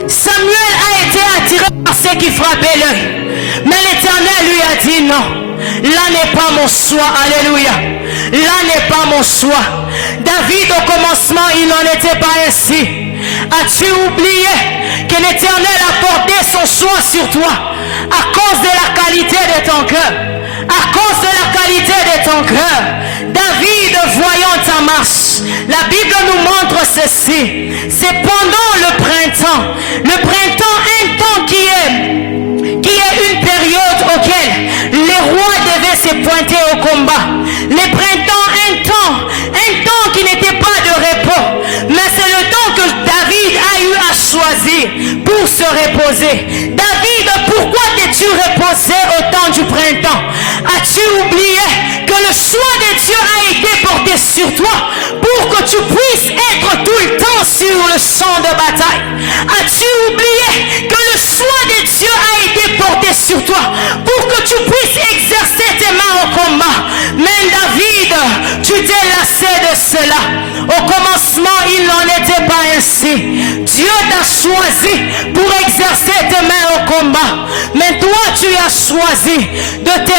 Samuel a été attiré par ce qui frappait l'œil. Mais l'Éternel lui a dit non. Là n'est pas mon choix. Alléluia. Là n'est pas mon choix. David, au commencement, il n'en était pas ainsi. As-tu oublié que l'Éternel a porté son choix sur toi à cause de la qualité de ton cœur? À cause de la qualité de ton cœur. David, voyant ta marche, la Bible nous montre ceci. C'est pendant le printemps. Le printemps, un temps qui est une période auquel les rois devaient se pointer au combat. Le printemps, un temps qui n'était pas de repos, mais c'est le temps que David a eu à choisir pour se reposer. David, pourquoi t'es-tu reposé au temps du printemps? As-tu oublié que le choix de Dieu a été porté sur toi pour que tu puisses être tout le temps sur le champ de bataille? As-tu oublié que le choix de Dieu a été porté sur toi pour que tu puisses exercer tes mains au combat? Mais David, tu t'es lassé de cela. Au commencement, il n'en était pas ainsi. Dieu t'a choisi pour exercer tes mains au tu as choisi de te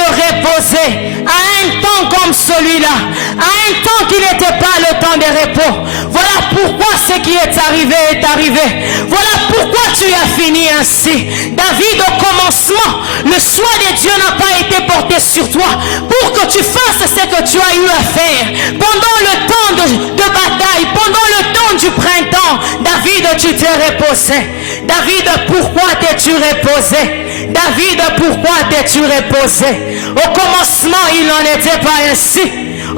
reposer à un temps comme celui-là, à un temps qui n'était pas le temps de repos. Voilà pourquoi ce qui est arrivé est arrivé. Voilà pourquoi tu as fini ainsi. David, au commencement, le choix de Dieu n'a pas été porté sur toi pour que tu fasses ce que tu as eu à faire. Pendant le temps de bataille, pendant le temps du printemps, David, tu t'es reposé. David, pourquoi t'es-tu reposé? David, pourquoi t'es-tu reposé? Au commencement, il n'en était pas ainsi.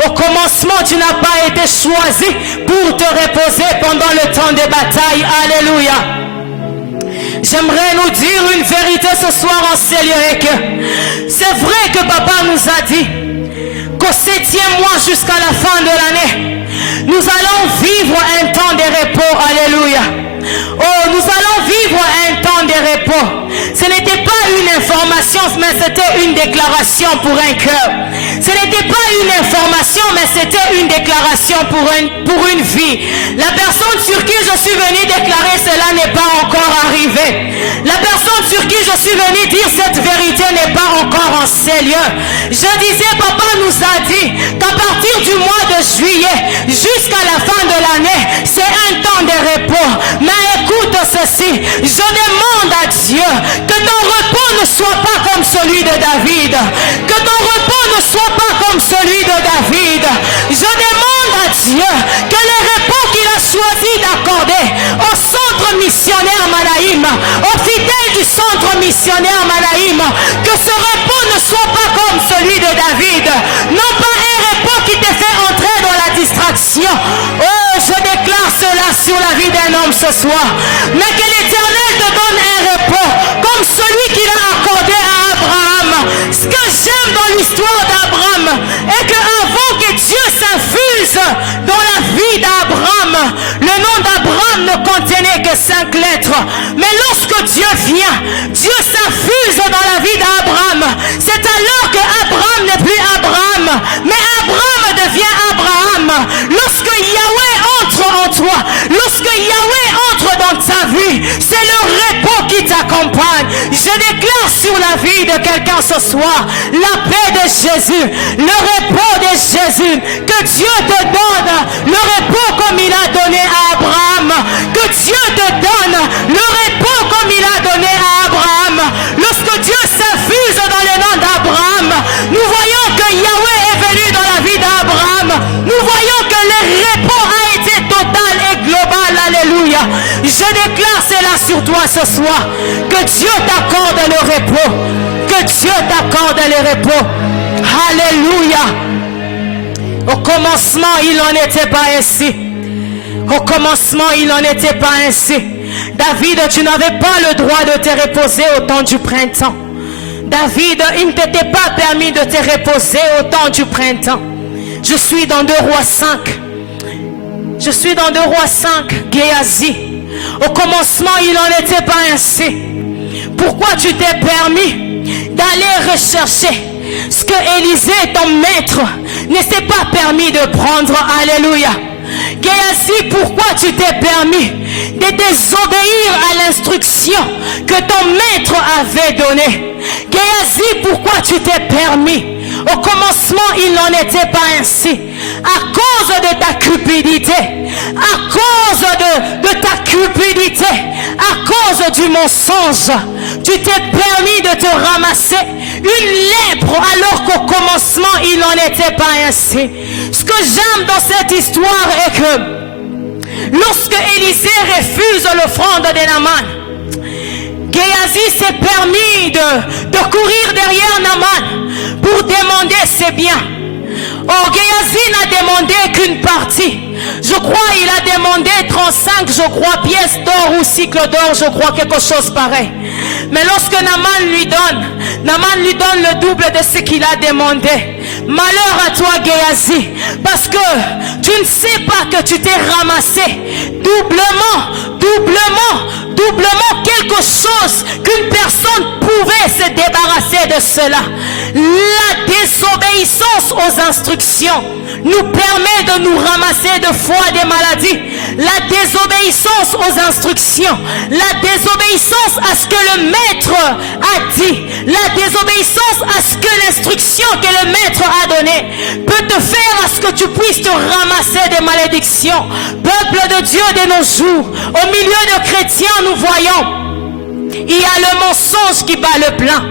Au commencement, tu n'as pas été choisi pour te reposer pendant le temps de bataille. Alléluia. J'aimerais nous dire une vérité ce soir en Seigneur, et que c'est vrai que papa nous a dit qu'au 7e mois jusqu'à la fin de l'année, nous allons vivre un temps de repos. Alléluia. Oh, nous allons vivre un temps de repos. Ce n'était pas une information, mais c'était une déclaration pour un cœur. Ce n'était pas une information, mais c'était une déclaration pour une vie. La personne sur qui je suis venu déclarer cela n'est pas encore arrivée. La personne sur qui je suis venu dire cette vérité n'est pas encore en Seigneur. Je disais, papa nous a dit qu'à partir du mois de juillet jusqu'à la fin de l'année, c'est un temps de repos. Mais écoute ceci, je demande à Dieu que ton repos ne soit pas comme celui de David. Que ton repos ne soit pas comme celui de David. Je demande à Dieu que le repos qu'il a choisi d'accorder au centre missionnaire Manaïm, aux fidèles du centre missionnaire Manaïm, que ce repos ne soit pas comme celui de David. Non pas un repos qui te fait entrer dans la distraction. Oh, je déclare cela sur la vie d'un homme ce soir. Mais que l'Éternel te donne un repos comme celui qu'il a accordé à Abraham. Ce que j'aime dans l'histoire d'Abraham est qu'avant que Dieu s'infuse dans la vie d'Abraham, le nom d'Abraham ne contenait que 5 lettres. Mais lorsque Dieu vient, Dieu s'infuse dans la vie d'Abraham. C'est alors que Abraham n'est plus Abraham, mais Abraham devient Abraham. Lorsque Yahweh entre en toi, lorsque Yahweh entre dans ta vie, c'est le repos qui t'accompagne. Je déclare sur la vie de quelqu'un ce soir la paix de Jésus, le repos de Jésus, que Dieu te donne le repos comme il a donné à Abraham, que Dieu te donne le repos comme il a donné à Abraham. Lorsque Dieu s'infuse dans le nom d'Abraham, nous voyons que Yahweh est venu dans la vie d'Abraham. Nous voyons que le repos a été total et global. Alléluia. Je déclare cela sur toi ce soir, que Dieu t'accorde le repos, que Dieu t'accorde le repos. Alléluia. Au commencement, il n'en était pas ainsi. Au commencement, il n'en était pas ainsi. David, tu n'avais pas le droit de te reposer au temps du printemps. David, il ne t'était pas permis de te reposer au temps du printemps. Je suis dans 2 Rois 5. Je suis dans 2 Rois 5, Géasi. Au commencement, il n'en était pas ainsi. Pourquoi tu t'es permis d'aller rechercher ce que Élisée, ton maître, ne s'est pas permis de prendre? Alléluia. Géasi, pourquoi tu t'es permis de désobéir à l'instruction que ton maître avait donnée? Géasi, pourquoi tu t'es permis? Au commencement, il n'en était pas ainsi. À cause de ta cupidité, à cause de ta cupidité, à cause du mensonge, tu t'es permis de te ramasser une lèpre alors qu'au commencement, il n'en était pas ainsi. Ce que j'aime dans cette histoire est que lorsque Élisée refuse l'offrande de Naaman, Géasi s'est permis de courir derrière Naaman pour demander ses biens. Oh, Géasi n'a demandé qu'une partie. Je crois il a demandé 35, je crois, pièces d'or ou cycles d'or, je crois, quelque chose pareil. Mais lorsque Naaman lui donne le double de ce qu'il a demandé. Malheur à toi, Géasi, parce que tu ne sais pas que tu t'es ramassé doublement quelque chose qu'une personne pouvait se débarrasser de cela. La désobéissance aux instructions nous permet de nous ramasser de fois des maladies. La désobéissance aux instructions, la désobéissance à ce que le maître a dit, la désobéissance à ce que l'instruction que le maître a donnée peut te faire à ce que tu puisses te ramasser des malédictions. Peuple de Dieu de nos jours, au milieu de chrétiens, nous voyons, il y a le mensonge qui bat le plein.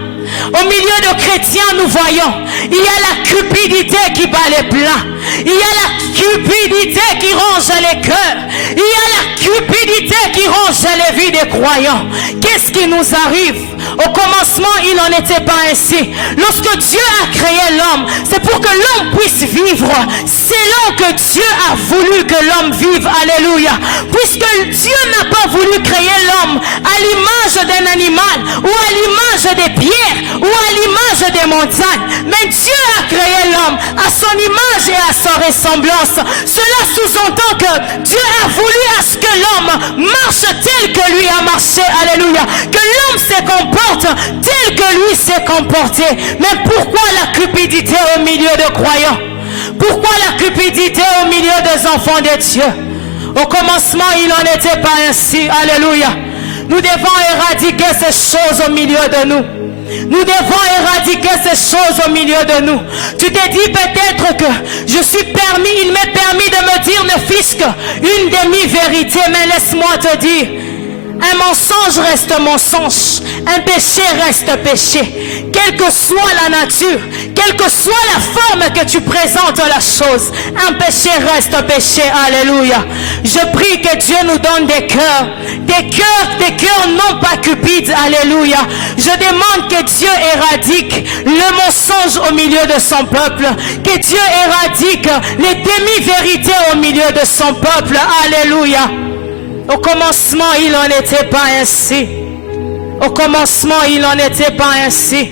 Au milieu de chrétiens, nous voyons, il y a la cupidité qui bat les pleins. Il y a la cupidité qui ronge les cœurs. Il y a la cupidité qui ronge les vies des croyants. Qu'est-ce qui nous arrive? Au commencement, il n'en était pas ainsi. Lorsque Dieu a créé l'homme, c'est pour que l'homme puisse vivre selon que Dieu a voulu que l'homme vive. Alléluia. Puisque Dieu n'a pas voulu créer l'homme à l'image d'un animal ou à l'image des pierres ou à l'image des montagnes. Mais Dieu a créé l'homme à son image et à sa ressemblance. Cela sous-entend que Dieu a voulu à ce que l'homme marche tel que lui a marché. Alléluia. Que l'homme se comporte tel que lui s'est comporté. Mais pourquoi la cupidité au milieu de croyants? Pourquoi la cupidité au milieu des enfants de Dieu? Au commencement, il n'en était pas ainsi. Alléluia. Nous devons éradiquer ces choses au milieu de nous. Nous devons éradiquer ces choses au milieu de nous. Tu t'es dit peut-être que je suis permis, il m'est permis de me dire ne fût-ce qu'une demi-vérité. Mais laisse-moi te dire, un mensonge reste mensonge, un péché reste péché. Quelle que soit la nature, quelle que soit la forme que tu présentes la chose, un péché reste péché. Alléluia. Je prie que Dieu nous donne des cœurs non pas cupides. Alléluia. Je demande que Dieu éradique le mensonge au milieu de son peuple, que Dieu éradique les demi-vérités au milieu de son peuple. Alléluia. Au commencement, il n'en était pas ainsi. Au commencement, il n'en était pas ainsi.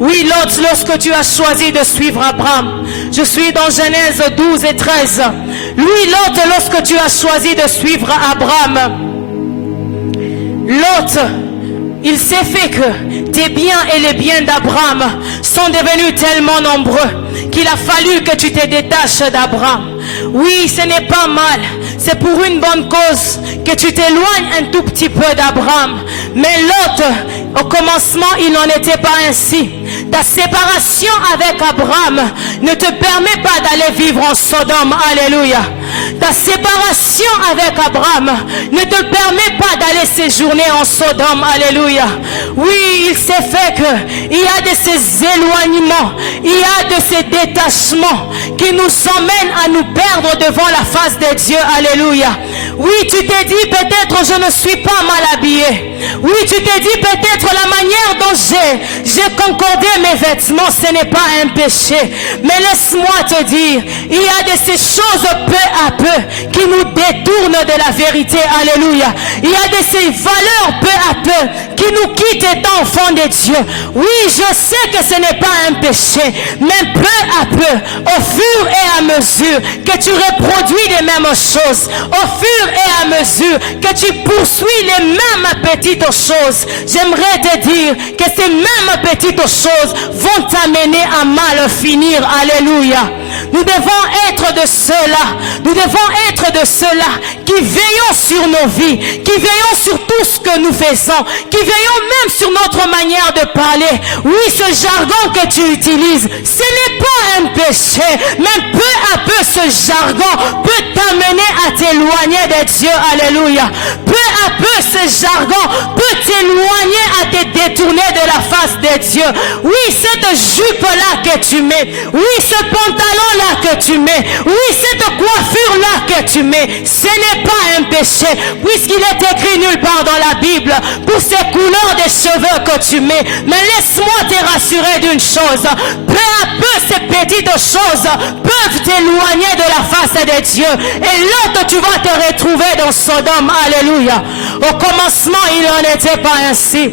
Oui, Lot, lorsque tu as choisi de suivre Abraham, je suis dans Genèse 12 et 13. Oui, Lot, lorsque tu as choisi de suivre Abraham, Lot, il s'est fait que tes biens et les biens d'Abraham sont devenus tellement nombreux qu'il a fallu que tu te détaches d'Abraham. Oui, ce n'est pas mal. C'est pour une bonne cause que tu t'éloignes un tout petit peu d'Abraham. Mais Lot, au commencement, il n'en était pas ainsi. Ta séparation avec Abraham ne te permet pas d'aller vivre en Sodome. Alléluia. Ta séparation avec Abraham ne te permet pas d'aller séjourner en Sodome. Alléluia. Oui, il s'est fait que il y a de ces éloignements, il y a de ces détachements qui nous emmènent à nous perdre devant la face de Dieu. Alléluia. Oui, tu t'es dit peut-être je ne suis pas mal habillé. Oui, tu t'es dit peut-être la manière dont j'ai concordé mes vêtements, ce n'est pas un péché. Mais laisse-moi te dire, il y a de ces choses peu à peu qui nous détournent de la vérité. Alléluia. Il y a de ces valeurs peu à peu qui nous quittent étant enfants de Dieu. Oui, je sais que ce n'est pas un péché, mais peu à peu, au fur et à mesure que tu reproduis les mêmes choses, au fur et à mesure que tu poursuis les mêmes petites choses, j'aimerais te dire que ces mêmes petites choses vont t'amener à mal finir. Alléluia. Nous devons être de ceux-là. Nous devons être de ceux-là qui veillons sur nos vies, qui veillons sur tout ce que nous faisons, qui veillons même sur notre manière de parler. Oui, ce jargon que tu utilises, ce n'est pas un péché, mais peu à peu ce jargon peut t'amener à t'éloigner de Dieu. Alléluia. Peu à peu ce jargon peut t'éloigner à te détourner de la face de Dieu. Oui, cette jupe-là que tu mets, oui, ce pantalon-là que tu mets, oui, cette coiffure-là que tu mets, ce n'est pas un péché, puisqu'il est écrit nulle part dans la Bible pour ces couleurs de cheveux que tu mets. Mais laisse-moi te rassurer d'une chose, peu à peu ces petites choses peuvent t'éloigner de la face de Dieu, et l'autre tu vas te retrouver dans Sodome. Alléluia. Au commencement il n'en était pas ainsi.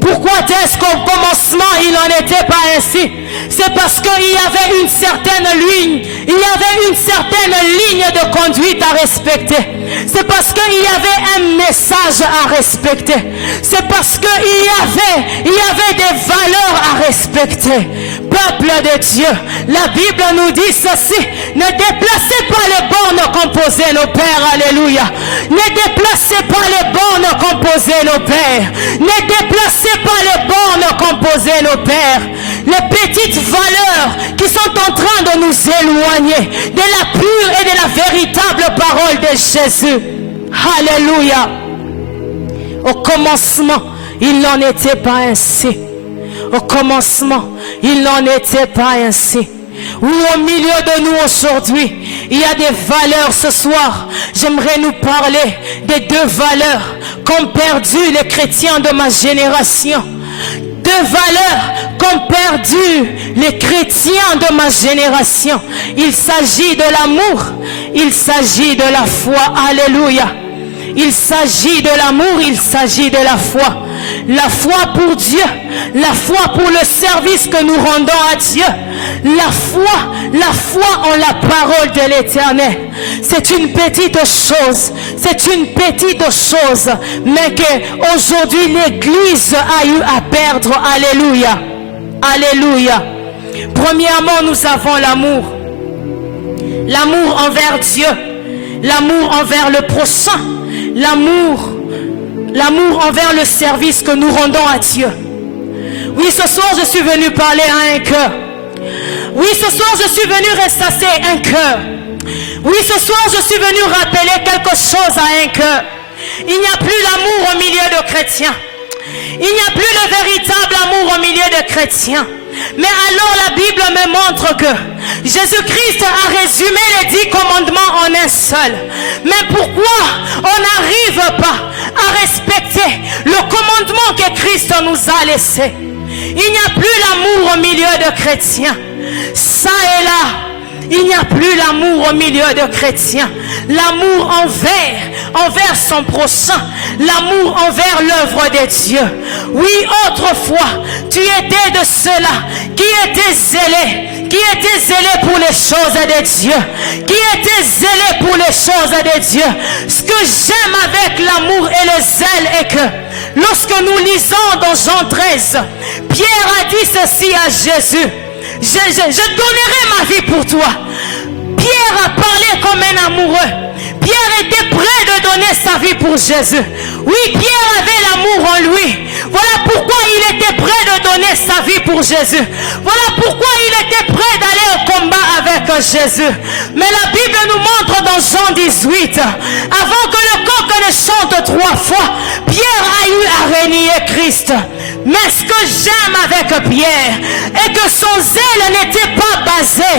Pourquoi est-ce qu'au commencement il n'en était pas ainsi? c'est parce qu'il y avait une certaine ligne, il y avait une certaine ligne de conduite à respecter. C'est parce qu'il y avait un message à respecter. C'est parce qu'il y avait des valeurs à respecter. Peuple de Dieu, la Bible nous dit ceci: ne déplacez pas les bornes composées nos pères, alléluia. Ne déplacez pas les bornes composées nos pères. Ne déplacez pas les bornes composées nos pères. Les petites valeurs qui sont en train de nous éloigner de la pure et de la véritable parole de Jésus. Alléluia. Au commencement, il n'en était pas ainsi. Au commencement, il n'en était pas ainsi. Oui, au milieu de nous aujourd'hui, il y a des valeurs ce soir. J'aimerais nous parler des deux valeurs qu'ont perdu les chrétiens de ma génération. Deux valeurs qu'ont perdu les chrétiens de ma génération. Il s'agit de l'amour, il s'agit de la foi. Alléluia. Il s'agit de l'amour, il s'agit de la foi. La foi pour Dieu, la foi pour le service que nous rendons à Dieu. La foi en la parole de l'Éternel. C'est une petite chose, mais qu'aujourd'hui l'Église a eu à perdre. Alléluia. Alléluia. Premièrement, nous avons l'amour. L'amour envers Dieu, l'amour envers le prochain, l'amour envers le service que nous rendons à Dieu. Oui, ce soir je suis venu parler à un cœur. Oui, ce soir je suis venu ressasser un cœur. Oui, ce soir je suis venu rappeler quelque chose à un cœur. Il n'y a plus l'amour au milieu de chrétiens. Il n'y a plus le véritable amour au milieu de chrétiens. Mais alors la Bible me montre que Jésus-Christ a résumé les 10 commandements en un seul. Mais pourquoi on n'arrive pas à respecter le commandement que Christ nous a laissé? Il n'y a plus l'amour au milieu de chrétiens. Ça et là, il n'y a plus l'amour au milieu de chrétiens. L'amour envers son prochain. L'amour envers l'œuvre de Dieu. Oui, autrefois, tu étais de ceux-là qui étaient zélés pour les choses de Dieu. Qui étaient zélés pour les choses de Dieu. Ce que j'aime avec l'amour et le zèle est que lorsque nous lisons dans Jean 13, Pierre a dit ceci à Jésus: je donnerai ma vie pour toi. Pierre a parlé comme un amoureux. Pierre était prêt de donner sa vie pour Jésus. Oui, Pierre avait l'amour en lui. Voilà pourquoi il était prêt de donner sa vie pour Jésus. Voilà pourquoi il était prêt d'aller au combat avec Jésus. Mais la Bible nous montre dans Jean 18, avant que le coq ne chante 3 fois, Pierre a eu à renier Christ. Mais ce que j'aime avec Pierre est que son zèle n'était pas basé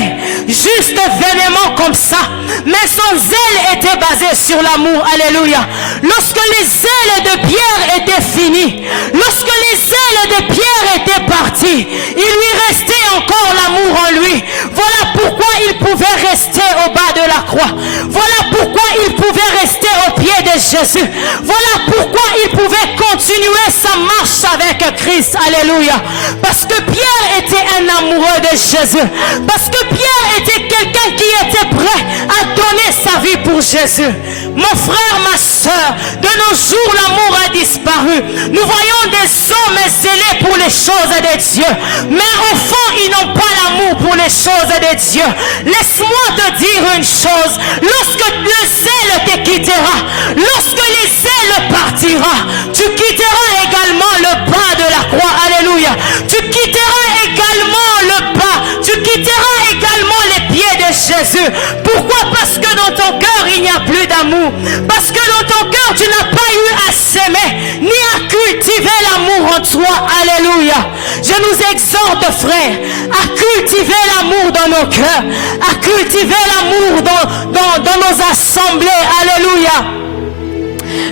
juste vénément comme ça, mais son zèle était basé sur l'amour. Alléluia. Lorsque les zèles de Pierre étaient finis, lorsque les zèles de Pierre étaient partis, il lui restait encore l'amour en lui. Voilà pourquoi il pouvait rester au bas de la croix. Voilà pourquoi il pouvait rester au pied de Jésus. Voilà pourquoi il pouvait continuer sa marche avec Christ. Alléluia. Parce que Pierre était un amoureux de Jésus. Parce que Pierre était quelqu'un qui était prêt à donner sa vie pour Jésus. Mon frère, ma soeur, de nos jours l'amour a disparu. Nous voyons des hommes zélés pour les choses de Dieu, mais au fond ils n'ont pas l'amour pour les choses de Dieu. Laisse-moi te dire une chose: lorsque le zèle te quittera, lorsque le zèle partira, tu quitteras également le bas de la croix. Alléluia. Tu quitteras également le bas, tu quitteras également les pieds de Jésus. Pourquoi? Parce que dans ton cœur il n'y a plus d'amour. Parce que dans ton cœur tu n'as pas eu à s'aimer ni à cultiver l'amour en toi. Alléluia. Je nous exhorte, frères, à cultiver l'amour dans nos cœurs, à cultiver l'amour dans nos assemblées. Alléluia.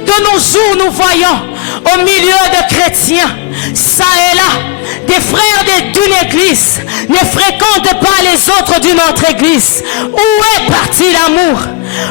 De nos jours, nous voyons au milieu de chrétiens, ça et là, des frères d'une église ne fréquentent pas les autres d'une autre église. Où est parti l'amour?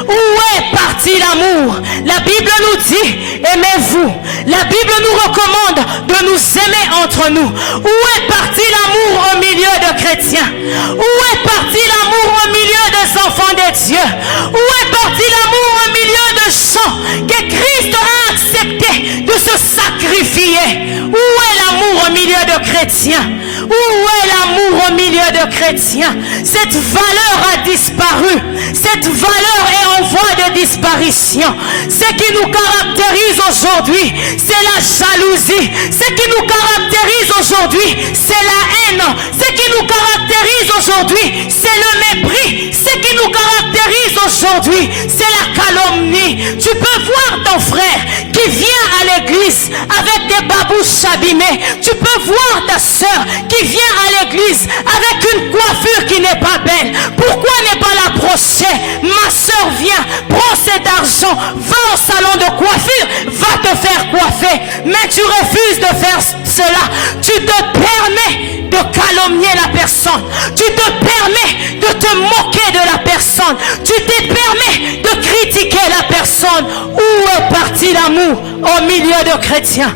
Où est parti l'amour? La Bible nous dit, aimez-vous. La Bible nous recommande de nous aimer entre nous. Où est parti l'amour au milieu de chrétiens? Où est parti l'amour au milieu des enfants de Dieu? Où est parti l'amour au milieu de gens que Christ a accepté de se sacrifier? Où est l'amour au milieu de chrétiens? Où est l'amour au milieu de chrétiens? Cette valeur a disparu. Cette valeur est en voie de disparition. Ce qui nous caractérise aujourd'hui, c'est la jalousie. Ce qui nous caractérise aujourd'hui, c'est la haine. Ce qui nous caractérise aujourd'hui, c'est le mépris. Ce qui nous caractérise aujourd'hui, c'est la calomnie. Tu peux voir ton frère qui vient à l'église avec des babouches abîmées. Tu peux voir ta soeur qui vient à l'église avec une coiffure qui n'est pas belle. Pourquoi ne pas l'approcher? Ma soeur, viens, prends cet argent, va au salon de coiffure, va te faire coiffer. Mais tu refuses de faire cela. Tu te permets de calomnier la personne. Tu te permets de te moquer de la personne. Tu te permets de critiquer la personne. Où est parti l'amour au milieu de chrétiens?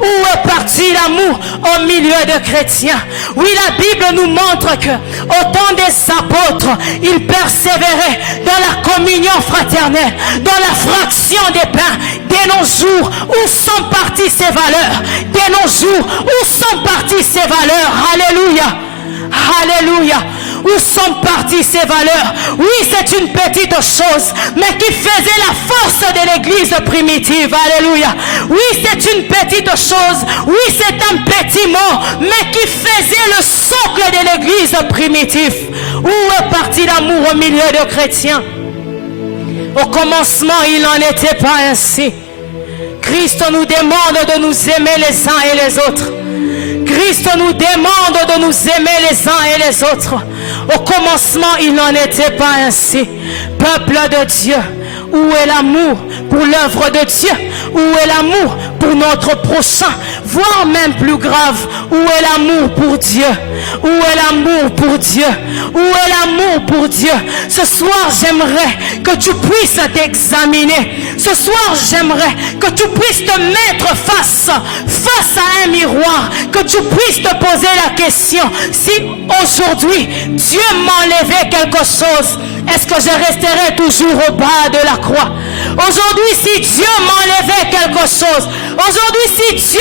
Où est parti l'amour au milieu de chrétiens? Oui, la Bible nous montre que au temps des apôtres, ils persévéraient dans la communion fraternelle, dans la fraction des pains. Dès nos jours, où sont parties ces valeurs? Dès nos jours, où sont parties ces valeurs? Alléluia! Alléluia! Où sont parties ces valeurs? Oui, c'est une petite chose, mais qui faisait la force de l'église primitive. Alléluia. Oui, c'est une petite chose. Oui, c'est un petit mot, mais qui faisait le socle de l'église primitive. Où est parti l'amour au milieu de chrétiens? Au commencement, il n'en était pas ainsi. Christ nous demande de nous aimer les uns et les autres. Christ nous demande de nous aimer les uns et les autres. Au commencement, il n'en était pas ainsi. Peuple de Dieu, où est l'amour pour l'œuvre de Dieu? Où est l'amour pour notre prochain? Voire même plus grave, où est l'amour pour Dieu? Où est l'amour pour Dieu? Où est l'amour pour Dieu? Ce soir, j'aimerais que tu puisses t'examiner. Ce soir, j'aimerais que tu puisses te mettre face à un miroir, que tu puisses te poser la question: si aujourd'hui Dieu m'enlevait quelque chose, est-ce que je resterai toujours au bas de la croix? Aujourd'hui, si Dieu m'enlevait quelque chose, aujourd'hui, si Dieu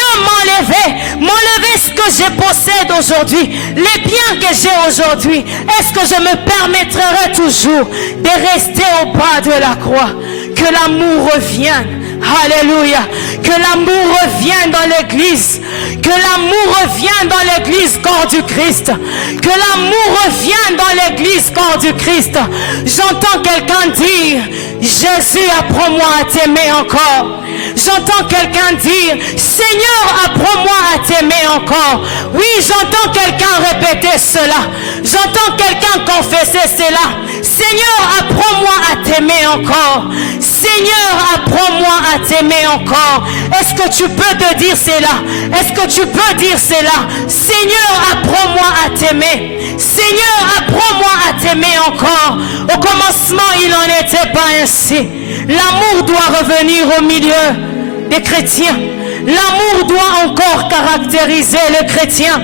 m'enlevait ce que je possède aujourd'hui, les biens que j'ai aujourd'hui, est-ce que je me permettrai toujours de rester au bas de la croix? Que l'amour revienne. Alléluia. Que l'amour revienne dans l'église. Que l'amour revienne dans l'église corps du Christ. Que l'amour revienne dans l'église corps du Christ. J'entends quelqu'un dire: Jésus, apprends-moi à t'aimer encore. J'entends quelqu'un dire: Seigneur, apprends-moi à t'aimer encore. Oui, j'entends quelqu'un répéter cela. J'entends quelqu'un confesser cela. Seigneur, apprends-moi à t'aimer encore. Seigneur, apprends-moi à t'aimer encore. Est-ce que tu peux te dire cela? Est-ce que tu peux dire cela? Seigneur, apprends-moi à t'aimer. Seigneur, apprends-moi à t'aimer encore. Au commencement, il n'en était pas ainsi. L'amour doit revenir au milieu des chrétiens. L'amour doit encore caractériser les chrétiens.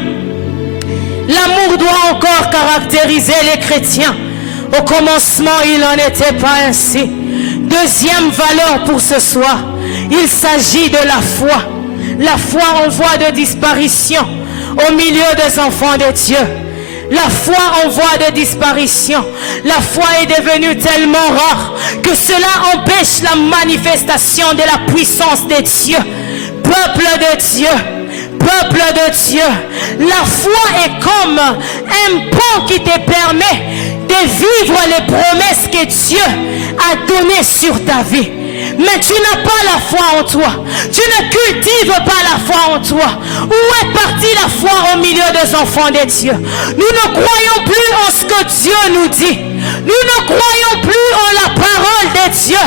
L'amour doit encore caractériser les chrétiens. Au commencement, il n'en était pas ainsi. Deuxième valeur pour ce soir, il s'agit de la foi. La foi en voie de disparition au milieu des enfants de Dieu. La foi en voie de disparition. La foi est devenue tellement rare que cela empêche la manifestation de la puissance de Dieu. Peuple de Dieu, peuple de Dieu, la foi est comme un pont qui te permet de vivre les promesses que Dieu a données sur ta vie. Mais tu n'as pas la foi en toi. Tu ne cultives pas la foi en toi. Où est partie la foi au milieu des enfants de Dieu? Nous ne croyons plus en ce que Dieu nous dit. Nous ne croyons plus en la parole de Dieu.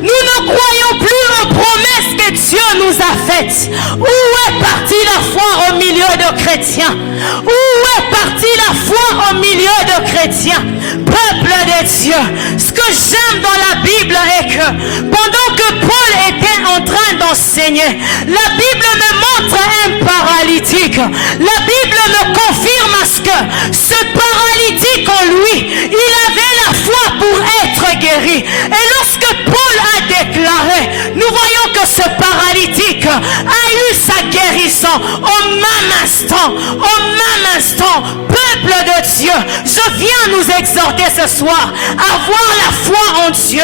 Nous ne croyons plus aux promesses que que Dieu nous a faites. Où est partie la foi au milieu de chrétiens? Où est partie la foi au milieu de chrétiens? Peuple de Dieu, ce que j'aime dans la Bible est que pendant que Paul était en train d'enseigner, la Bible me montre un paralytique. La Bible me confirme à ce que ce paralytique en lui, il avait la foi pour être guéri. Et lorsque Paul a déclaré, nous voyons que ce paralytique a eu sa guérison au même instant. Au même instant, peuple de Dieu, je viens nous exhorter ce soir à avoir la foi en Dieu,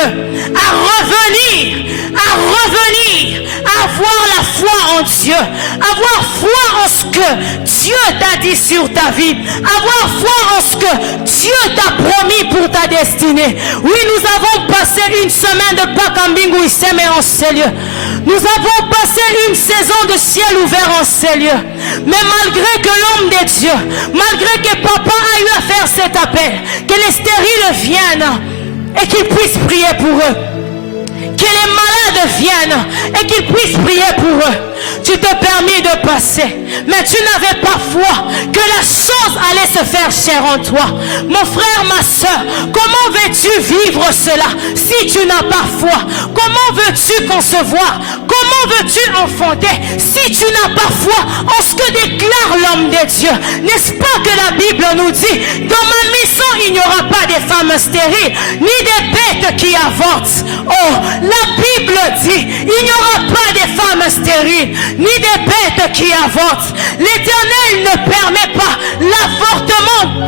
à revenir, à avoir la foi en Dieu, avoir foi en ce que Dieu t'a dit sur ta vie, avoir foi en ce que Dieu t'a promis pour ta destinée. Oui, nous avons passé une semaine de Pâques en Bingu Issem et en ces lieux. Nous avons passé une saison de ciel ouvert en ces lieux. Mais malgré que l'homme de Dieu, malgré que papa a eu à faire cet appel, que les stériles viennent et qu'ils puissent prier pour eux, que les malades viennent et qu'ils puissent prier pour eux. Tu te permis de passer, mais tu n'avais pas foi que la chose allait se faire chère en toi. Mon frère, ma soeur, comment veux-tu vivre cela si tu n'as pas foi? Comment veux-tu concevoir? Comment veux-tu enfanter si tu n'as pas foi en ce que déclare l'homme de Dieu? N'est-ce pas que la Bible nous dit, dans ma maison il n'y aura pas de femmes stériles, ni des bêtes qui avortent. Oh, la Bible dit, il n'y aura pas de femmes stériles, ni des bêtes qui avortent. L'Éternel ne permet pas l'avortement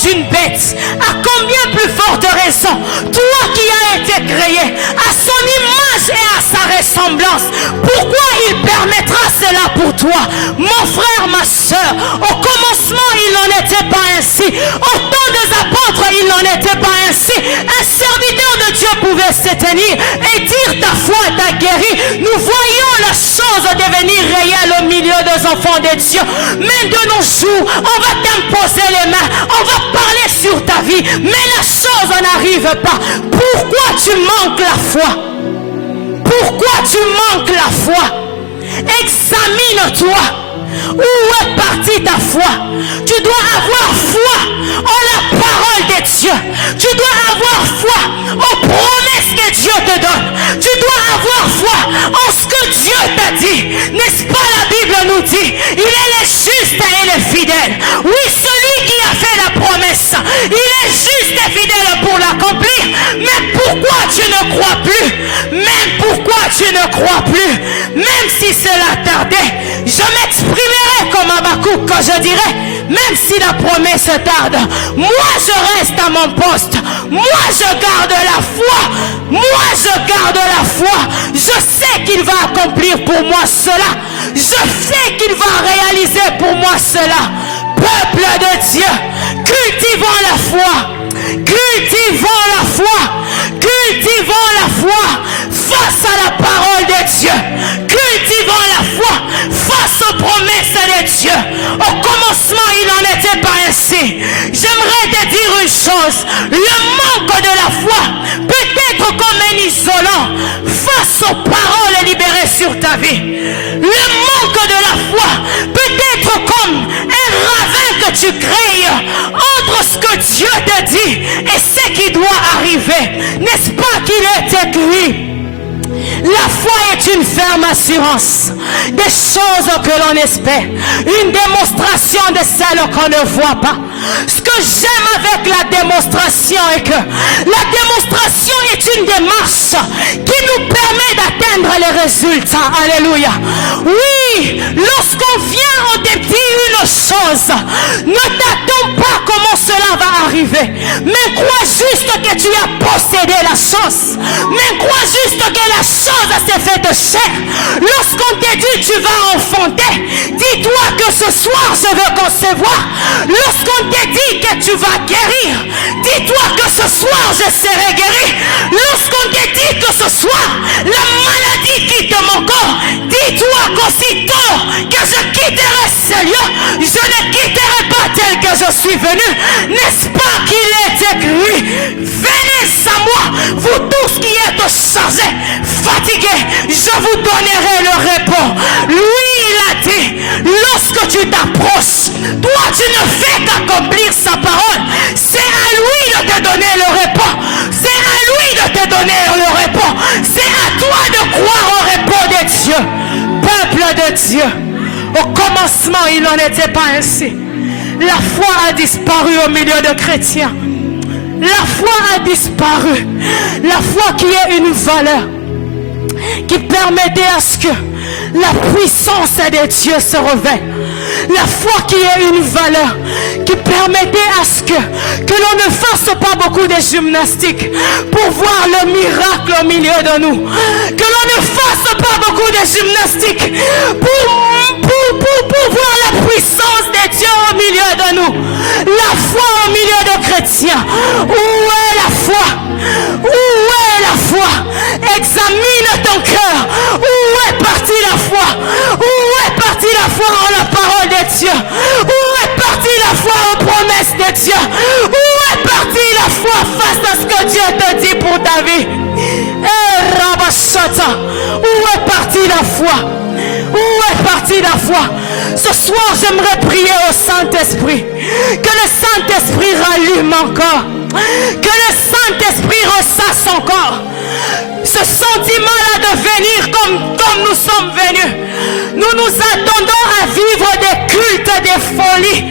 d'une bête. À combien plus forte raison, toi qui as été créé à son image et à sa ressemblance, pourquoi il permettra cela pour toi? Mon frère, ma soeur, au commencement il n'en était pas ainsi. Au temps des apôtres il n'en était pas ainsi. Un serviteur de Dieu pouvait s'éteindre et dire ta foi t'a guéri. Nous voyons la chose devenir réelle au milieu des enfants de Dieu. Mais de nos jours, on va t'imposer les mains, on va parler sur ta vie, mais la chose n'arrive pas. Pourquoi tu manques la foi? Pourquoi tu manques la foi? Examine-toi. Où est partie ta foi? Tu dois avoir foi en la parole de Dieu. Tu dois avoir foi aux promesses que Dieu te donne. Tu dois avoir foi en ce que Dieu t'a dit. N'est-ce pas, la Bible nous dit, il est le juste et le fidèle. Oui, celui qui a fait la promesse, il est juste et fidèle pour l'accomplir. Mais pourquoi tu ne crois plus? Même pourquoi tu ne crois plus? Même si cela tardait, je m'exprimerai comme Habakkuk quand je dirais, même si la promesse tarde, moi je reste à mon poste. Moi je garde la foi. Moi je garde la foi. Je sais qu'il va accomplir pour moi cela. Je sais qu'il va réaliser pour moi cela. Peuple de Dieu, cultivons la foi. Cultivons la foi. Cultivons la foi face à la parole de Dieu. Cultivons la foi face aux promesses de Dieu. Au commencement, il n'en était pas ainsi. J'aimerais te dire une chose. Le manque de la foi peut être comme un isolant face aux paroles libérées sur ta vie. Le manque de la foi peut être comme un ravin que tu crées entre ce que Dieu te dit et ce qui doit arriver. N'est-ce pas qu'il est écrit? La foi est une ferme assurance des choses que l'on espère, une démonstration de celles qu'on ne voit pas. Ce que j'aime avec la démonstration est que la démonstration est une démarche qui nous permet d'atteindre les résultats. Alléluia. Oui, lorsqu'on vient on te dit une chose, ne t'attends pas comment cela va arriver, mais crois juste que tu as possédé la chose, mais crois juste que la chose s'est faite chair. Lorsqu'on te dit tu vas enfanter, dis-toi que ce soir je veux concevoir. Lorsqu'on te dit que tu vas guérir, dis-toi que ce soir je serai guéri. Lorsqu'on te dit que ce soir la maladie quitte mon corps, dis-toi qu'aussitôt que je quitterai ce lieu, je ne quitterai pas tes lequel que je suis venu. N'est-ce pas qu'il est écrit, venez à moi, vous tous qui êtes chargés, fatigués, je vous donnerai le repos. Lui, il a dit, lorsque tu t'approches, toi tu ne fais qu'accomplir sa parole. C'est à lui de te donner le repos. C'est à lui de te donner le repos. C'est à toi de croire au repos de Dieu. Peuple de Dieu, au commencement il n'en était pas ainsi. La foi a disparu au milieu de chrétiens. La foi a disparu. La foi qui est une valeur qui permettait à ce que la puissance de Dieu se révèle. La foi qui est une valeur qui permettait à ce que l'on ne fasse pas beaucoup de gymnastique pour voir le miracle au milieu de nous. Que l'on ne fasse pas beaucoup de gymnastique pour voir la puissance de Dieu au milieu de nous. La foi au milieu de chrétiens. Où est la foi? Où est la foi? Examine ton cœur. Où est partie la foi? Où est partie la foi en la parole de Dieu? Où est partie la foi en promesse de Dieu? Où est partie la foi face à ce que Dieu te dit pour ta vie? Où est partie la foi? Où est partie la foi? Ce soir, j'aimerais prier au Saint-Esprit. Que le Saint-Esprit rallume encore. Que le Saint-Esprit ressasse encore. Ce sentiment-là de venir comme nous sommes venus. Nous nous attendons à vivre des cultes, des folies.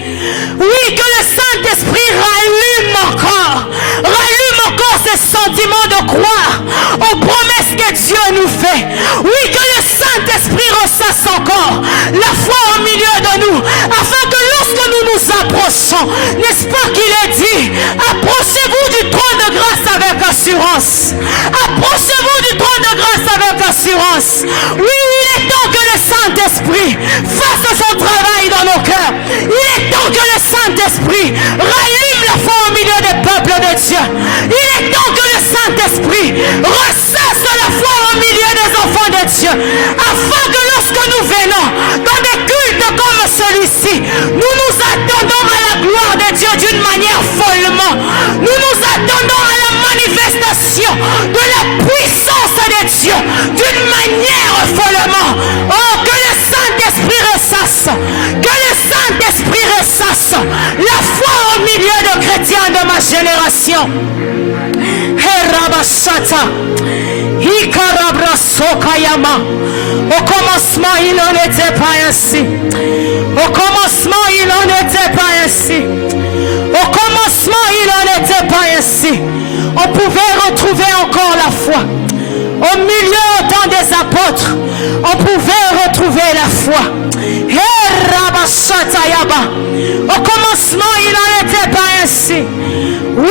Oui, que le Saint-Esprit rallume encore. Rallume encore ce sentiment de croire aux promesses que Dieu nous fait. Oui, que le Saint-Esprit ressasse encore la foi au milieu de nous. Afin que lorsque nous nous approchons, n'est-ce pas qu'il est dit, approchez-vous du trône de grâce avec assurance. Approchez-vous du trône de grâce avec assurance. Oui, il est temps que le Saint-Esprit fasse son travail dans nos cœurs. Il est temps que le Saint-Esprit rallume la foi au milieu des peuples de Dieu. Il est temps que le Saint-Esprit ressasse la foi au milieu des enfants de Dieu. Afin que lorsque nous venons dans des cultes comme celui-ci, nous nous attendons à la gloire de Dieu d'une manière follement. Nous nous attendons à la manifestation de la puissance de Dieu d'une manière follement. Oh, que le Saint-Esprit ressasse. Que le Saint-Esprit ressasse la foi au milieu de chrétiens de ma génération. Au commencement, il n'en était pas ainsi. Au commencement, il n'en était pas ainsi. Au commencement, il n'en était pas ainsi. On pouvait retrouver encore la foi. Au milieu au temps des apôtres, on pouvait retrouver la foi. Au commencement, il n'en était pas ainsi. Oui,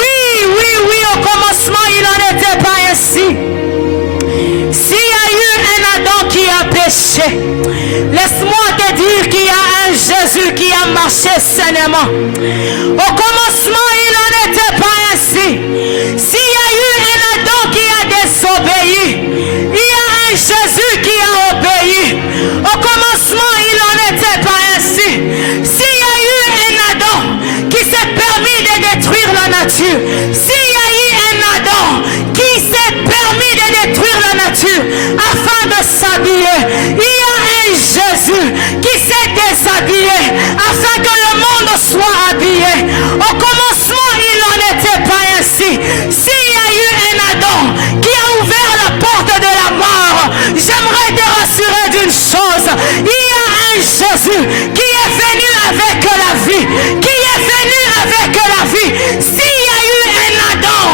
au commencement, il n'en était pas ainsi. S'il y a eu un Adam qui a péché, laisse-moi te dire qu'il y a un Jésus qui a marché sainement. Au commencement, il n'en était pas ainsi. S'il y a eu un Adam qui a désobéi, il y a un Jésus qui a obéi. Au commencement, il n'en était pas ainsi. S'il y a eu un Adam qui s'est permis de détruire la nature, s'il y a eu un Adam qui s'est permis de détruire la nature afin de s'habiller, il y a un Jésus qui s'est déshabillé afin que le monde soit habillé. Au commencement, il n'en était pas ainsi. S'il y a eu un Adam qui a ouvert la porte de la mort, j'aimerais te rassurer d'une chose. Il y a un Jésus qui est venu avec la vie, qui est venu avec la vie. S'il y a eu un Adam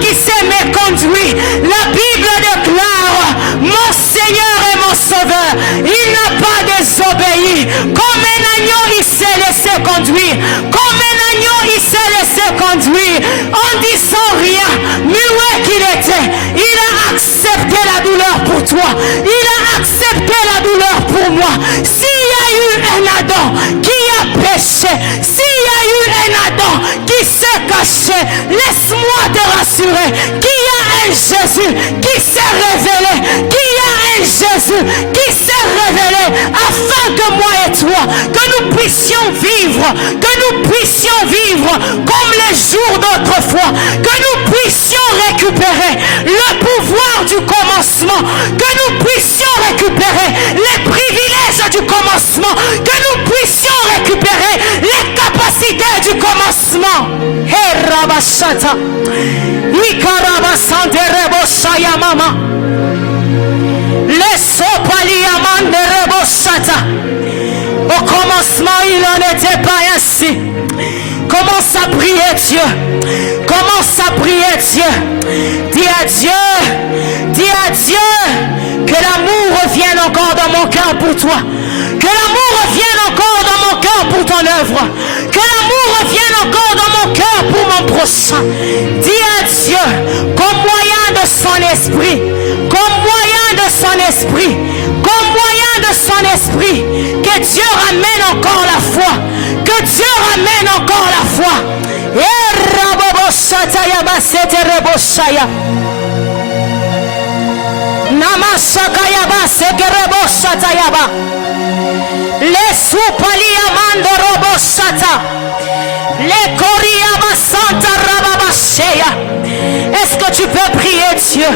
qui s'est méconduit, la Bible déclare, mon Seigneur et mon Sauveur, il n'a pas désobéi. Comme un agneau, il s'est laissé conduire. Comme un agneau, il s'est laissé conduire. En disant rien, muet qu'il était, il a accepté la douleur pour toi. Il a accepté la douleur pour moi. S'il y a eu un Adam qui a péché, s'il y a eu un Adam qui s'est caché, laisse-moi te rassurer qu'il y a un Jésus qui s'est révélé, qu'il y a un Jésus qui s'est révélé afin que moi et toi, que nous puissions vivre que nous puissions vivre comme les jours d'autrefois, que nous puissions récupérer le pouvoir du commencement, que nous puissions récupérer les privilèges du commencement, que nous puissions récupérer les capacités du commencement. Hey Rabashata, Ikarabasante Reboshaya Mama, les Sopaliaman de Reboshata. Au commencement, il n'en était pas ainsi. Commence à prier Dieu. Commence à prier Dieu. Dis à Dieu que l'amour revienne encore dans mon cœur pour toi. Que l'amour revienne encore dans mon cœur pour ton œuvre. Que l'amour revienne encore dans mon cœur pour mon prochain. Dis à Dieu comme moyen de son esprit. Comme moyen de son esprit. Comme moyen de son esprit. Que Dieu ramène encore la foi. Que Dieu ramène encore la foi. Namasakayaba sekerebosatayaba. Les soupaliamando robosata. Les koriyama santa rababasheya. Est-ce que tu peux prier Dieu?